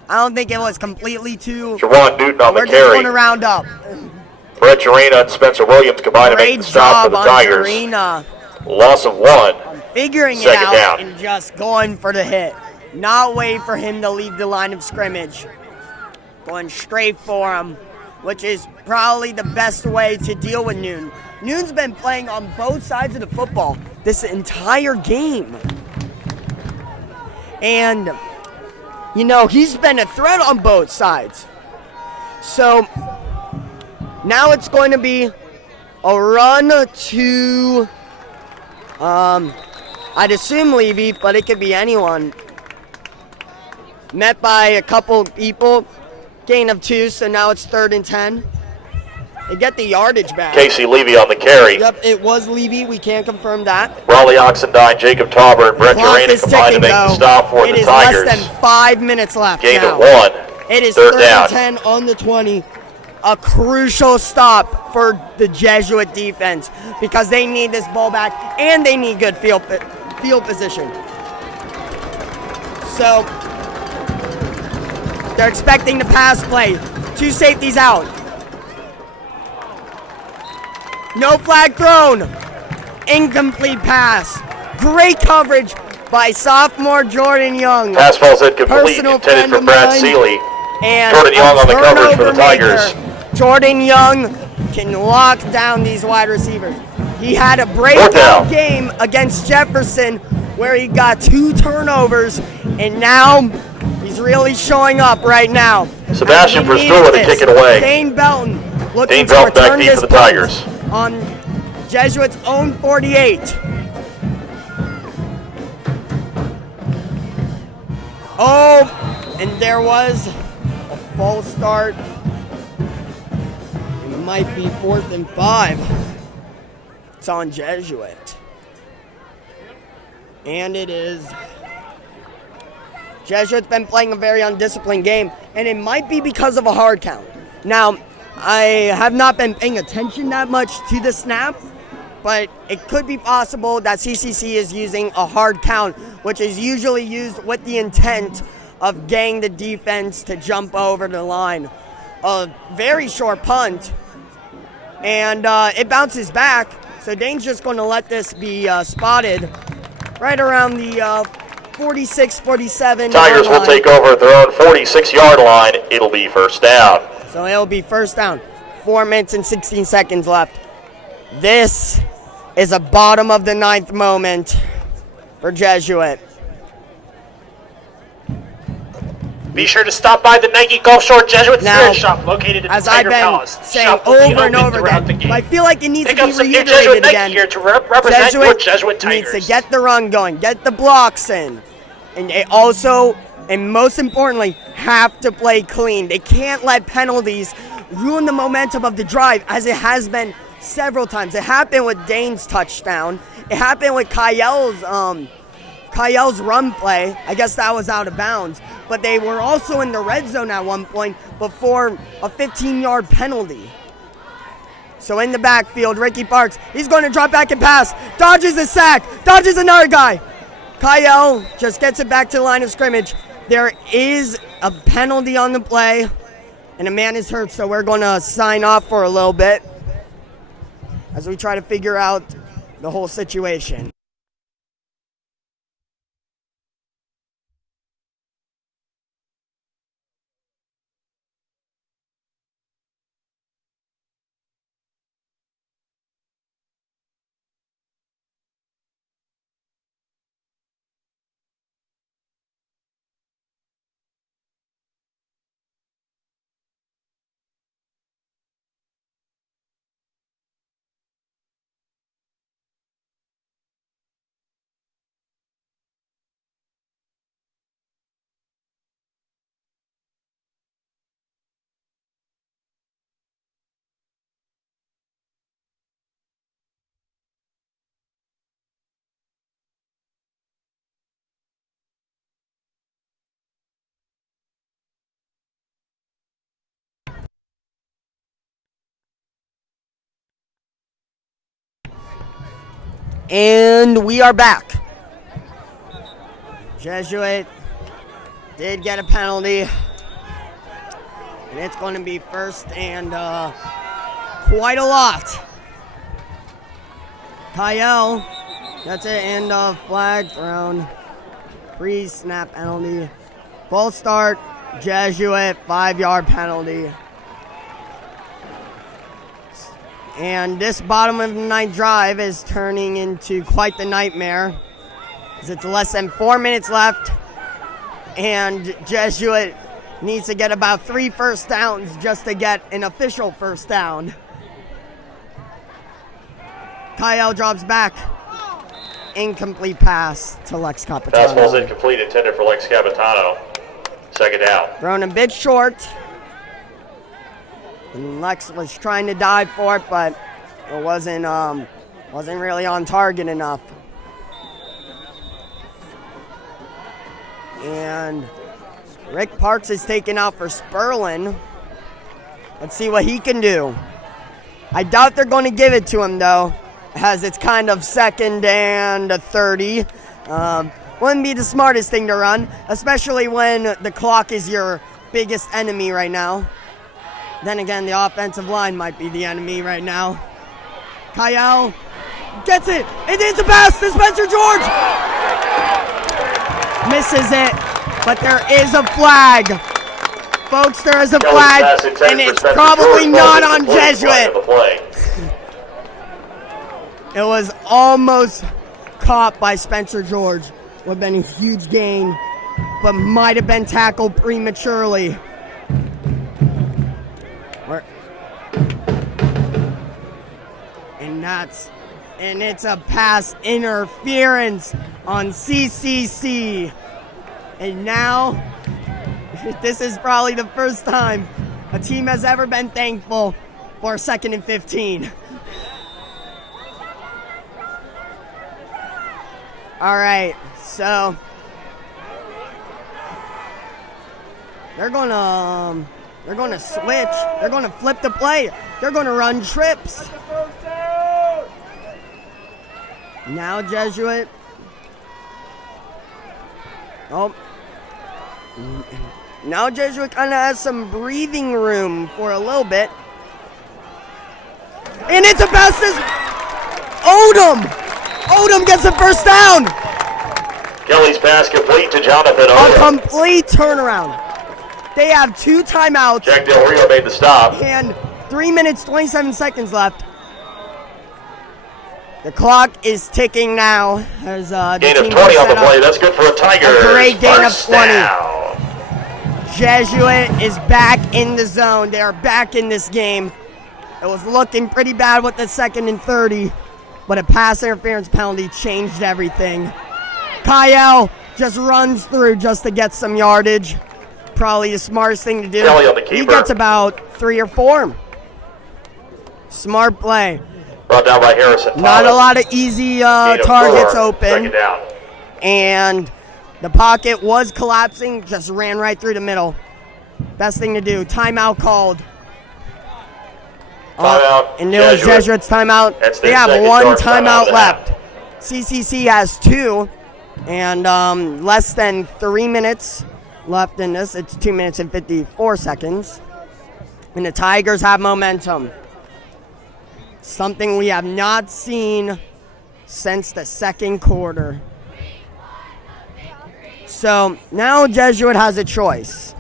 I don't think it was completely 2. Jawan Newton on the We're carry. just going to round up. Brett Jarena and Spencer Williams combine to make the stop for the Tigers. Jarena. Loss of 1. Figuring it Second out down. and just going for the hit. Not waiting for him to leave the line of scrimmage. Going straight for him, which is probably the best way to deal with Newton. Newton's been playing on both sides of the football this entire game. And, you know, he's been a threat on both sides. So, now it's going to be a run to, I'd assume Levy, but it could be anyone. Met by a couple people. Gain of 2, so now it's 3rd and 10. They get the yardage back. Casey Levy on the carry. Yep, it was Levy. We can't confirm that. Raleigh Oxendine, Jacob Tauber, and Brett Clock Jarena is combine to ticking, make though. the stop for It the is Tigers. less than 5 minutes left Gain now. of 1. It is Third 3rd down. and 10 on the 20. A crucial stop for the Jesuit defense because they need this ball back and they need good field position. So they're expecting the pass play. 2 safeties out. No flag thrown. Incomplete pass. Great coverage by sophomore Jordan Young. Pass falls incomplete, Personal intended friend for of Brad mine. Seeley. And Jordan Young a on the coverage for the turnover Tigers. maker. Jordan Young can lock down these wide receivers. He had a Fourth breakout down. game against Jefferson where he got 2 turnovers, and now he's really showing up right now. Sebastian And we Prestua needed to kick this. it away. Dane Belton looking Dane to Belton back return deep this for the punt Tigers. on Jesuit's own 48. Oh, and there was a false start. It might be 4th and 5. It's on Jesuit. And it is. Jesuit's been playing a very undisciplined game, and it might be because of a hard count. Now, I have not been paying attention that much to the snap, but it could be possible that CCC is using a hard count, which is usually used with the intent of getting the defense to jump over the line. A very short punt, and it bounces back, so Dane's just going to let this be spotted right around the 46, 47. Tigers will take over at their own 46-yard line. It'll be first down. So it'll be first down. 4 minutes and 16 seconds left. This is a bottom of the 9th moment for Jesuit. Be sure to stop by the Nike Gulf Shore Jesuit Now, Spirit Shop located at As the I've Tiger been Palace. The saying shop will be over and open over throughout again, the game. I feel like it needs Pick to up be some new reiterated Jesuit Nike again. gear to represent your Jesuit Tigers. Needs to get the run going, get the blocks in, and they also, and most importantly, have to play clean. They can't let penalties ruin the momentum of the drive, as it has been several times. It happened with Dane's touchdown. It happened with Kyle's run play. I guess that was out of bounds. But they were also in the red zone at one point before a 15-yard penalty. So in the backfield, Ricky Parks, he's going to drop back and pass. Dodges a sack. Dodges another guy. Kyle just gets it back to the line of scrimmage. There is a penalty on the play, and a man is hurt, so we're going to sign off for a little bit as we try to figure out the whole situation. And we are back. Jesuit did get a penalty. And it's going to be first and quite a lot. Kyle, that's it. End of flag thrown. Pre-snap penalty. Full start. Jesuit, 5-yard penalty. And this bottom of the 9th drive is turning into quite the nightmare, as it's less than 4 minutes left, and Jesuit needs to get about 3 first downs just to get an official first down. Kyle drops back. Incomplete pass to Lex Capitano. Pass ball's incomplete, intended for Lex Capitano. Second down. Thrown a bit short. And Lex was trying to dive for it, but it wasn't really on target enough. And Rick Parks is taken out for Sperlin. Let's see what he can do. I doubt they're going to give it to him, though, as it's kind of 2nd and 30. Wouldn't be the smartest thing to run, especially when the clock is your biggest enemy right now. Then again, the offensive line might be the enemy right now. Kyle gets it. It is a pass to Spencer George. Misses it, but there is a flag. Folks, there is a flag, and it's probably not on Jesuit. It was almost caught by Spencer George. Would have been a huge gain, but might have been tackled prematurely. And it's a pass interference on CCC. And now, this is probably the first time a team has ever been thankful for a 2nd and 15. All right, so they're gonna switch. They're gonna flip the play. They're gonna run trips. Now Jesuit. Oh. Now Jesuit kind of has some breathing room for a little bit. And it's a pass to Odom. Odom gets a first down. Kelly's pass complete to Jonathan A Odom. complete turnaround. They have 2 timeouts. Jack Del Rio made the stop. And 3 minutes, 27 seconds left. The clock is ticking now. As Gain of 20 on the play. That's good for a Tigers. A great gain of 20. Down. Jesuit is back in the zone. They are back in this game. It was looking pretty bad with the 2nd and 30, but a pass interference penalty changed everything. Kyle just runs through just to get some yardage. Probably the smartest thing to do. Kelly on the keeper. He gets about 3 or 4. Smart play. Brought down by Harrison Thomas. Not a lot of easy targets open. 2nd down. And the pocket was collapsing, just ran right through the middle. Best thing to do. Timeout called. Timeout. And it was Jesuit's timeout. They have 1 timeout left. CCC has 2. And less than 3 minutes left in this. It's 2 minutes and 54 seconds. And the Tigers have momentum. Something we have not seen since the 2nd quarter. So now Jesuit has a choice.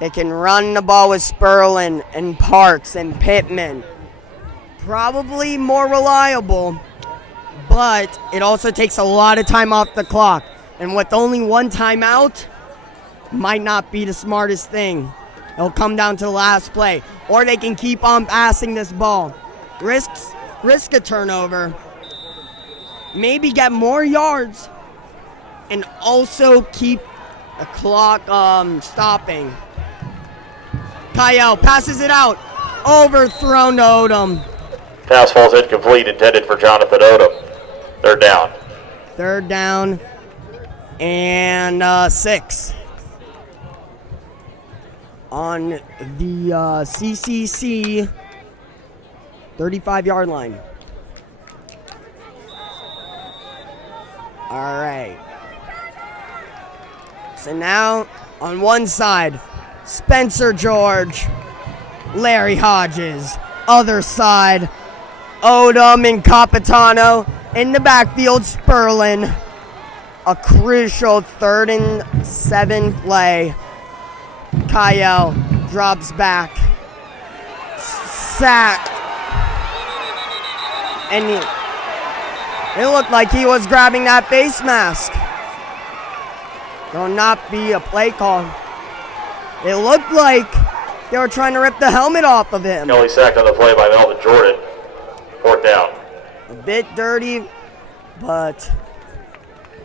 They can run the ball with Sperlin and Parks and Pittman. Probably more reliable, but it also takes a lot of time off the clock. And with only 1 timeout, might not be the smartest thing. It'll come down to the last play. Or they can keep on passing this ball. Risk a turnover, maybe get more yards, and also keep the clock stopping. Kyle passes it out, overthrown to Odom. Pass falls incomplete, intended for Jonathan Odom. 3rd down. 3rd down and 6 on the CCC 35-yard line. All right. So now on one side, Spencer George, Larry Hodges. Other side, Odom and Capitano. In the backfield, Sperlin. A crucial 3rd and 7 play. Kyle drops back. Sacked. And it looked like he was grabbing that face mask. Will not be a play call. It looked like they were trying to rip the helmet off of him. Kelly sacked on the play by Melvin Jordan. 4th down. A bit dirty, but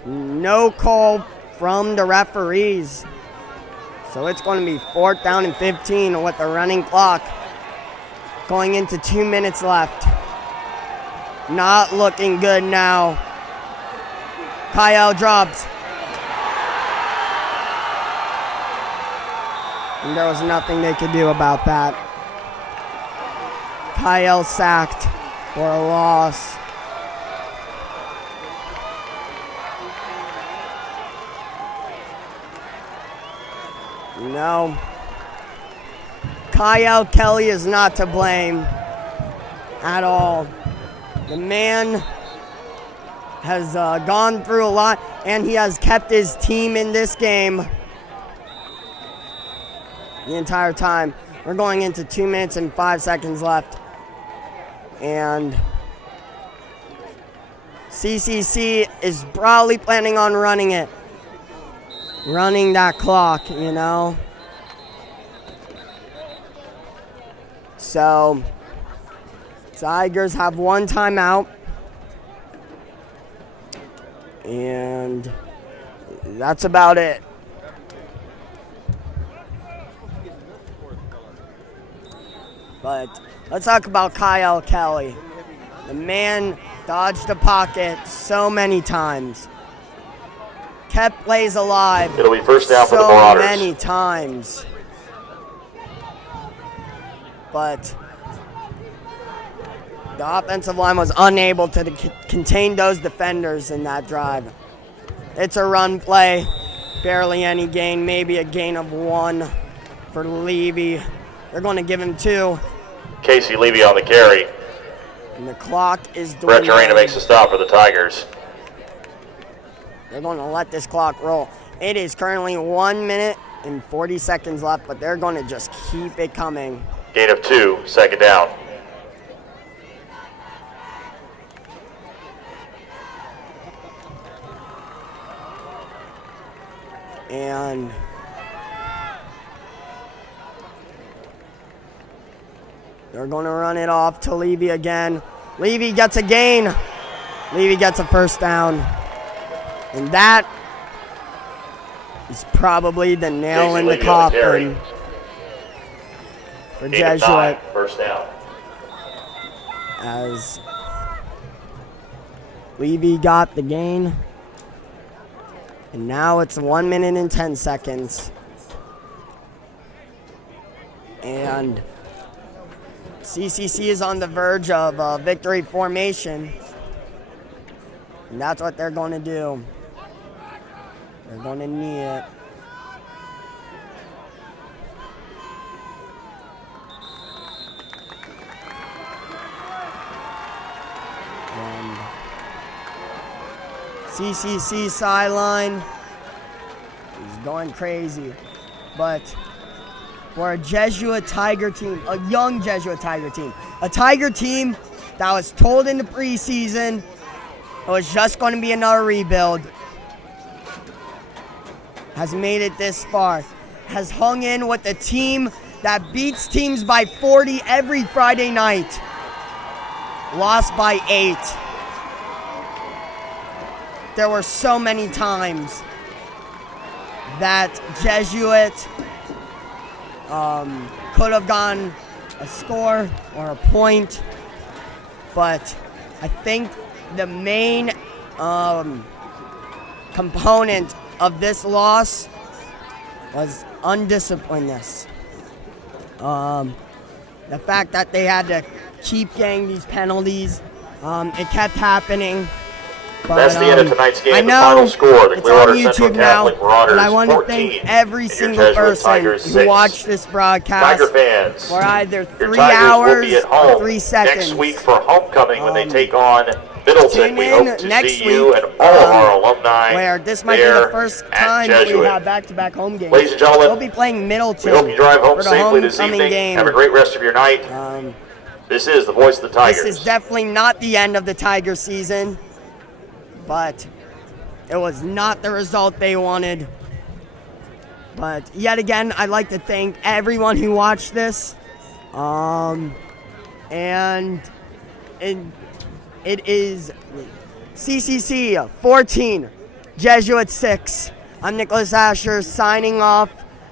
no call from the referees. So it's going to be 4th down and 15 with the running clock. Going into 2 minutes left. Not looking good now. Kyle drops. And there was nothing they could do about that. Kyle sacked for a loss. No. Kyle Kelly is not to blame at all. The man has gone through a lot, and he has kept his team in this game the entire time. We're going into 2 minutes and 5 seconds left. And CCC is probably planning on running it. Running that clock, you know. So, Tigers have one timeout. And that's about it. But let's talk about Kyle Kelly. The man dodged a pocket so many times. Kept plays alive. It'll be first down for the so Marauders. many times. But the offensive line was unable to contain those defenders in that drive. It's a run play. Barely any gain. Maybe a gain of 1 for Levy. They're going to give him 2. Casey Levy on the carry. And the clock is Brett dwindling. Jarena makes a stop for the Tigers. They're going to let this clock roll. It is currently 1 minute and 40 seconds left, but they're going to just keep it coming. Gain of 2, second down. And they're going to run it off to Levy again. Levy gets a gain. Levy gets a first down. And that is probably the nail Casey in the Levy on the carry. coffin for Gain of Jesuit. 9, first down. As Levy got the gain. And now it's 1 minute and 10 seconds. And CCC is on the verge of victory formation. And that's what they're going to do. They're going to need it. And CCC sideline is going crazy. But for a Jesuit Tiger team, a young Jesuit Tiger team, a Tiger team that was told in the preseason it was just going to be another rebuild, has made it this far, has hung in with a team that beats teams by 40 every Friday night, lost by 8. There were so many times that Jesuit could have gone a score or a point, but I think the main component of this loss was undisciplinedness. The fact that they had to keep getting these penalties, it kept happening. But, That's the end of tonight's game. I The know final score, the it's Clearwater on Central YouTube now, Catholic Marauders but I want to 14, thank every and your single Jesuit person Tigers who 6. watched this broadcast Tiger fans, for either your 3 Tigers will hours be at or home 3 seconds. next week for homecoming when they take on Middleton. Tune We in hope to next see you week, and all of our alumni where this might be there the first at time that we Jesuit. have back-to-back home games. Ladies and gentlemen, we'll be playing Middleton. We hope you drive home for the safely this homecoming evening. game. Have a great rest of your night. This is the voice of the Tigers. This is definitely not the end of the Tiger season, but it was not the result they wanted. But yet again, I'd like to thank everyone who watched this. And it is CCC 14, Jesuit 6. I'm Nicholas Asher signing off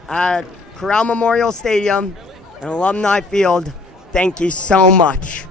at Corral Memorial Stadium and Alumni Field. Thank you so much.